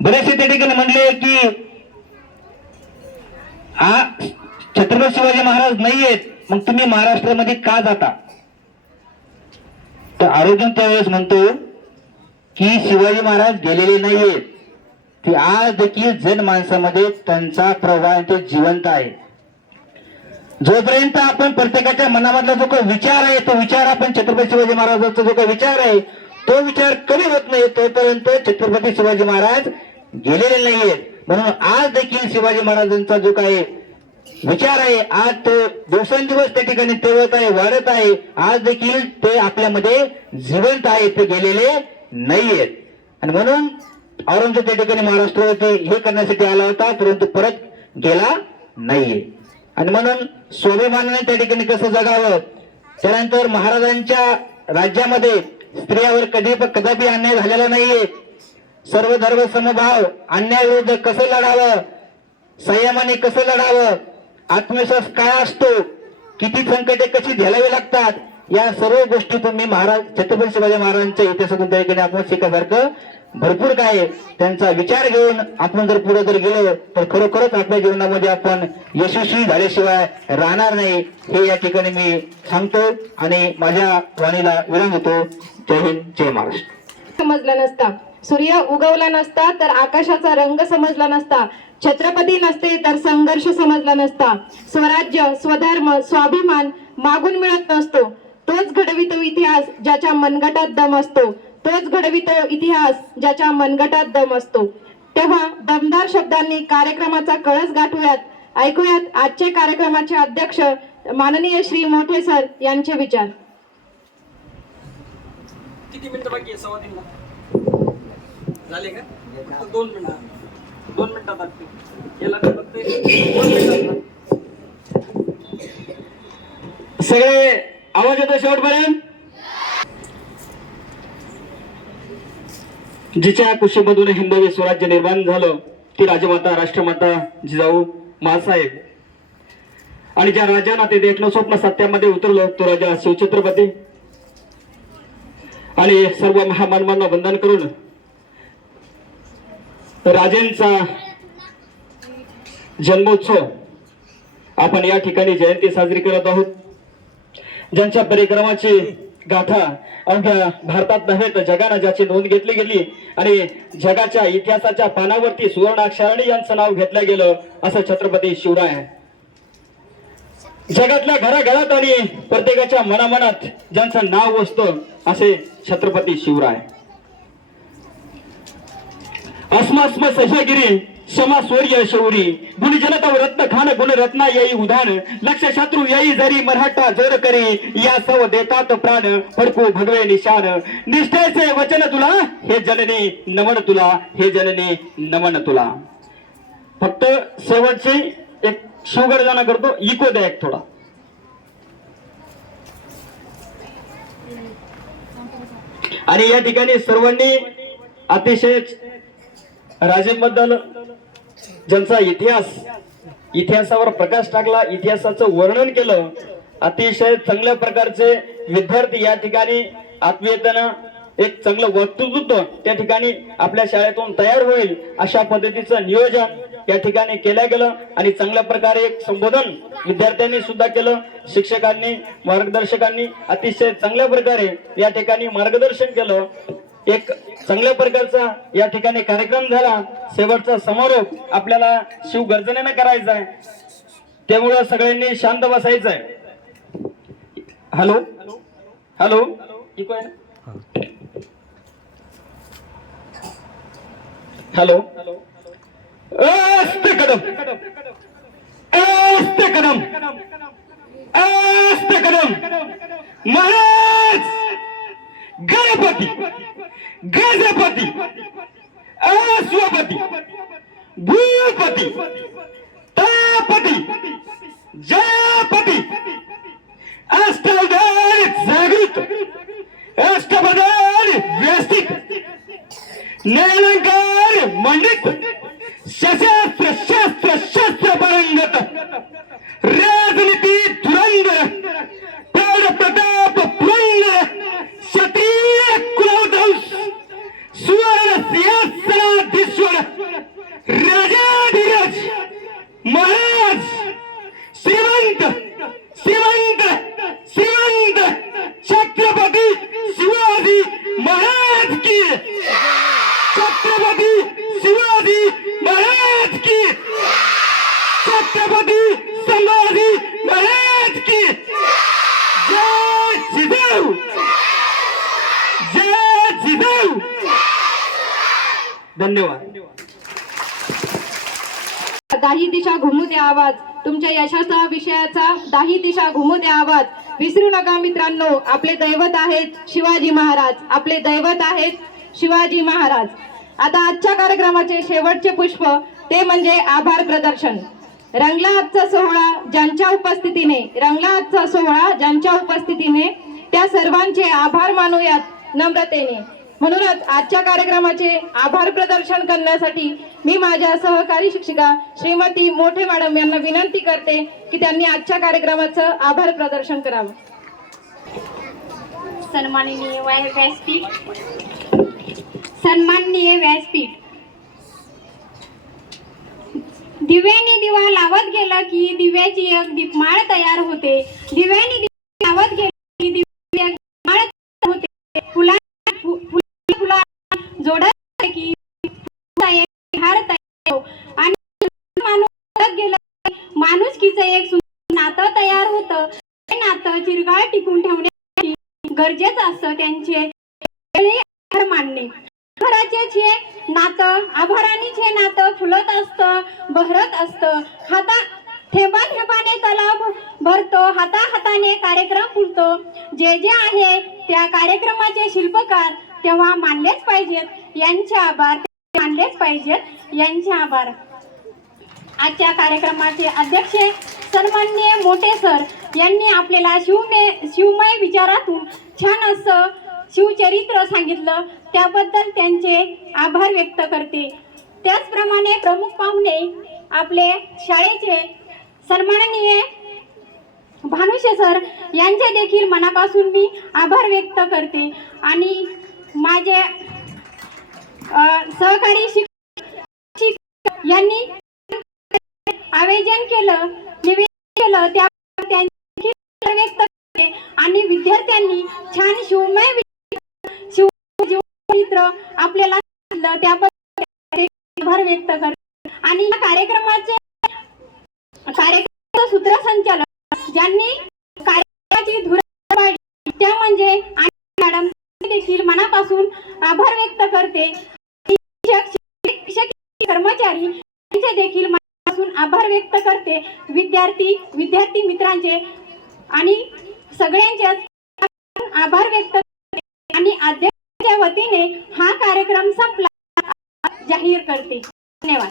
बरेचसे त्या ठिकाणी म्हणले की छत्रपती शिवाजी महाराज नाहीयेत, मग तुम्ही महाराष्ट्रामध्ये का जाता? तर अर्जुन त्यावेळेस म्हणतो की शिवाजी महाराज गेलेले नाहीयेत, ते आज देखील जनमानसामध्ये त्यांचा प्रवाह ते जिवंत आहे. जोपर्यंत आपण प्रत्येकाच्या मनामधला जो काही विचार आहे, तो विचार आपण छत्रपती शिवाजी महाराजांचा जो काही विचार आहे तो विचार कमी होत नाही, तोपर्यंत छत्रपती शिवाजी महाराज गेलेले नाहीयेत. म्हणून आज देखील शिवाजी महाराजांचा जो काही विचार आहे, आज तो दिवसेंदिवस त्या ठिकाणी तेवत आहे, वाढत आहे. आज देखील ते आपल्यामध्ये जिवंत आहे, ते गेलेले नाहीयेत. आणि म्हणून औरंगजेब त्या ठिकाणी महाराष्ट्रावरती हे करण्यासाठी आला होता, परंतु परत गेला नाहीये. आणि म्हणून स्वाभिमानाने त्या ठिकाणी कसं जगावं, त्यानंतर महाराजांच्या राज्यामध्ये स्त्रियावर कदापि अन्याय झालेला नाहीये. सर्व धर्म समभाव, अन्यायाविरुद्ध कसं लढावं, संयमाने कसं लढावं, आत्मविश्वास काय असतो, किती संकटे कशी झेलावी लागतात, या सर्व गोष्टी तुम्ही छत्रपती शिवाजी महाराजांच्या इतिहासातून त्या ठिकाणी आपण शिकण्यासारखं भरपूर काय आहे. त्यांचा विचार घेऊन आपण जर पुढे जर गेलो तर खरोखरच आपल्या जीवनामध्ये आपण यशस्वी झाल्याशिवाय राहणार नाही, हे या ठिकाणी मी सांगतो आणि माझ्या वाणीला विराम होतो. जय हिंद, जय महाराष्ट्र. समजला नसता, सूर्य उगवला नसता तर आकाशाचा रंग समजला नसता, छत्रपती नसते तर संघर्ष समजला नसता, स्वराज्य, स्वधर्म, स्वाभिमान मागून मिळत नसतो. तोच घडवितो इतिहास ज्याच्या मनगटात दम असतो, तोच घडवितो इतिहास ज्याच्या मनगटात दम असतो. तेव्हा दमदार शब्दांनी कार्यक्रमाचा कळस गाठूयात. ऐकूयात आजचे कार्यक्रमाचे अध्यक्ष माननीय श्री मोठे सर यांचे विचार. किती मिनिटं बाकी आहे? 2:15 झाले का? फक्त 2 मिनिटं, 2 मिनिटात लागते. याला काय फक्त 2 मिनिटात. सगळे आवाज येतो शेवटपर्यंत. जिच्या कुशीमधून हिंदवी स्वराज्य निर्माण झालं ती राजमाता, राष्ट्रमाता जिजाऊ माँसाहेब. आणि ज्या राजांना ते देखणं स्वप्न सत्यामध्ये उतरलं तो राजा शिवछत्रपती. आणि सर्व महामानवांना वंदन करून राजेंचा जन्मोत्सव आपण या ठिकाणी जयंती साजरी करत आहोत. ज्यांच्या परिक्रमाची गाथा अवघ्या भारतात नव्हे तर जगानं ज्याची नोंद घेतली गेली आणि जगाच्या इतिहासाच्या पानावरती सुवर्णाक्षराने यांचं नाव घेतलं गेलं असं छत्रपती शिवराय. जगातल्या घराघरात आणि प्रत्येकाच्या मनामनात ज्यांचं नाव असतं असे छत्रपती शिवराय. अस्मास्म सह्यगिरी क्षमा शौर्य शौरी गुणजनता रत्न खान गुण रत्ना येई उधान लक्ष शत्रू येई जरी मराठा जोर करी या सव देतात प्राण फडकू भगवे निशान निष्ठेचे वचन तुला हे जननी नमन तुला हे जननी नमन तुला. फक्त शेवटची एक शिवगर्जना करतो, इको द्या एक थोडा. आणि या ठिकाणी सर्वांनी अतिशय राजेबद्दल ज्यांचा इतिहासावर प्रकाश टाकला, इतिहासाचं वर्णन केलं, अतिशय चांगल्या प्रकारचे विद्यार्थी या ठिकाणी आत्मीयतेनं एक चांगलं वक्तृत्व त्या ठिकाणी आपल्या शाळेतून तयार होईल अशा पद्धतीचं नियोजन या ठिकाणी केलं गेलं. आणि चांगल्या प्रकारे एक संबोधन विद्यार्थ्यांनी सुद्धा केलं. शिक्षकांनी, मार्गदर्शकांनी अतिशय चांगल्या प्रकारे या ठिकाणी मार्गदर्शन केलं. एक चांगल्या प्रकारचा या ठिकाणी कार्यक्रम झाला. शेवटचा समारोप आपल्याला शिवगर्जनेनं करायचा आहे, त्यामुळं सगळ्यांनी शांत बसायचं आहे. हॅलो हॅलो इको आहे ना? हॅलो अस्ते कदम अस्ते कदम अस्ते कदम महाराज गणपती गजपती अश्वपती भूपती तापती जयपती अष्टावधान जागृत अष्टप्रधान व्यवस्थित न्यायालंकार मंडित सशस्त्र शस्त्र शस्त्र परंगत राजनीती धुरंधर प्रौढ प्रताप पुरंदर क्षत्रिय कुलवंश महाराज श्रीमंत श्रीमंत श्रीमंत छत्रपती शिवाजी महाराज की छत्रपती शिवाजी महाराज की छत्रपती संभाजी महाराज की जय जिजाऊ जय जिजाऊ धन्यवाद दाही दिशा घुमू द्या आवाज. तुमच्या यशाचा विषयाचा दाही दिशा घुमू द्या आवाज. विसरू नका मित्रांनो, आपले दैवत आहेत शिवाजी महाराज. आपले दैवत आहेत शिवाजी महाराज. आता आजच्या कार्यक्रमाचे शेवटचे पुष्प ते म्हणजे आभार प्रदर्शन. रंगला आजचा सोहळा ज्यांच्या उपस्थितीने, रंगला आजचा सोहळा ज्यांच्या उपस्थितीने, त्या सर्वांचे आभार मानूयात नम्रतेने. म्हणूनच आजच्या कार्यक्रमाचे आभार प्रदर्शन करण्यासाठी मी माझ्या सहकारी शिक्षिका श्रीमती मोठे मॅडम यांना विनंती करते की त्यांनी आजच्या कार्यक्रमाचं आभार प्रदर्शन करावं. सन्माननीय व्यासपीठ, सन्माननीय व्यासपीठ. दिव्याने दिवा लावत गेला की दिव्याची एक दीपमाळ तयार होते. दिव्याने दिवा लावत गेला की दिव्याची एक दीपमाळ तयार होते. फुला जोडत की हार तयार हो. आणि माणूस गेला माणुसकीचं एक सुंदर नातं तयार होतं. ते नातं चिरकाळ टिकून ठेवण्यासाठी गरजेचं असतं त्यांचे आभार मानणे. घराचे नातं आभारानीचे नातं फुलत असतं, बहरत असतं. थेंबाने तलाव भरतो, हाताने कार्यक्रम फुलतो. जे जे आहे त्या कार्यक्रमाचे शिल्पकार तेव्हा मानलेच पाहिजेत यांचे आभार, मानलेच पाहिजेत यांचे आभार. आजच्या कार्यक्रमाचे अध्यक्ष सन्माननीय मोठे सर यांनी आपल्याला शिवमय विचारातून छान असं शिवचरित्र सांगितलं, त्याबद्दल त्यांचे आभार व्यक्त करते. त्याचप्रमाणे प्रमुख पाहुणे आपले शाळेचे सन्माननीय भानुशे सर यांचे देखील मनापासून मी आभार व्यक्त करते. आणि माझे सहकारी शिक्षक यांनी आयोजन केलं, निवेदन केलं, त्याबद्दल त्यांचे आभार व्यक्त करते. आणि विद्यार्थ्यांनी छान शिवमय शिवचरित्र आपल्याला सांगितलं, त्याबद्दल आभार व्यक्त करते. आणि या कार्यक्रमाचे सूत्रसंचालन ज्यांनी कार्यक्रमाची धुरा पाडली त्या म्हणजे मॅडम देखील मनापासून आभार व्यक्त करते. शिक्षक कर्मचारी यांचे देखील मनापासून आभार व्यक्त करते. विद्यार्थी मित्रांचे आणि सगळ्यांचे आभार व्यक्त करते. आणि अध्यक्षाच्या वतीने हा कार्यक्रम संपला जाहीर करते. धन्यवाद.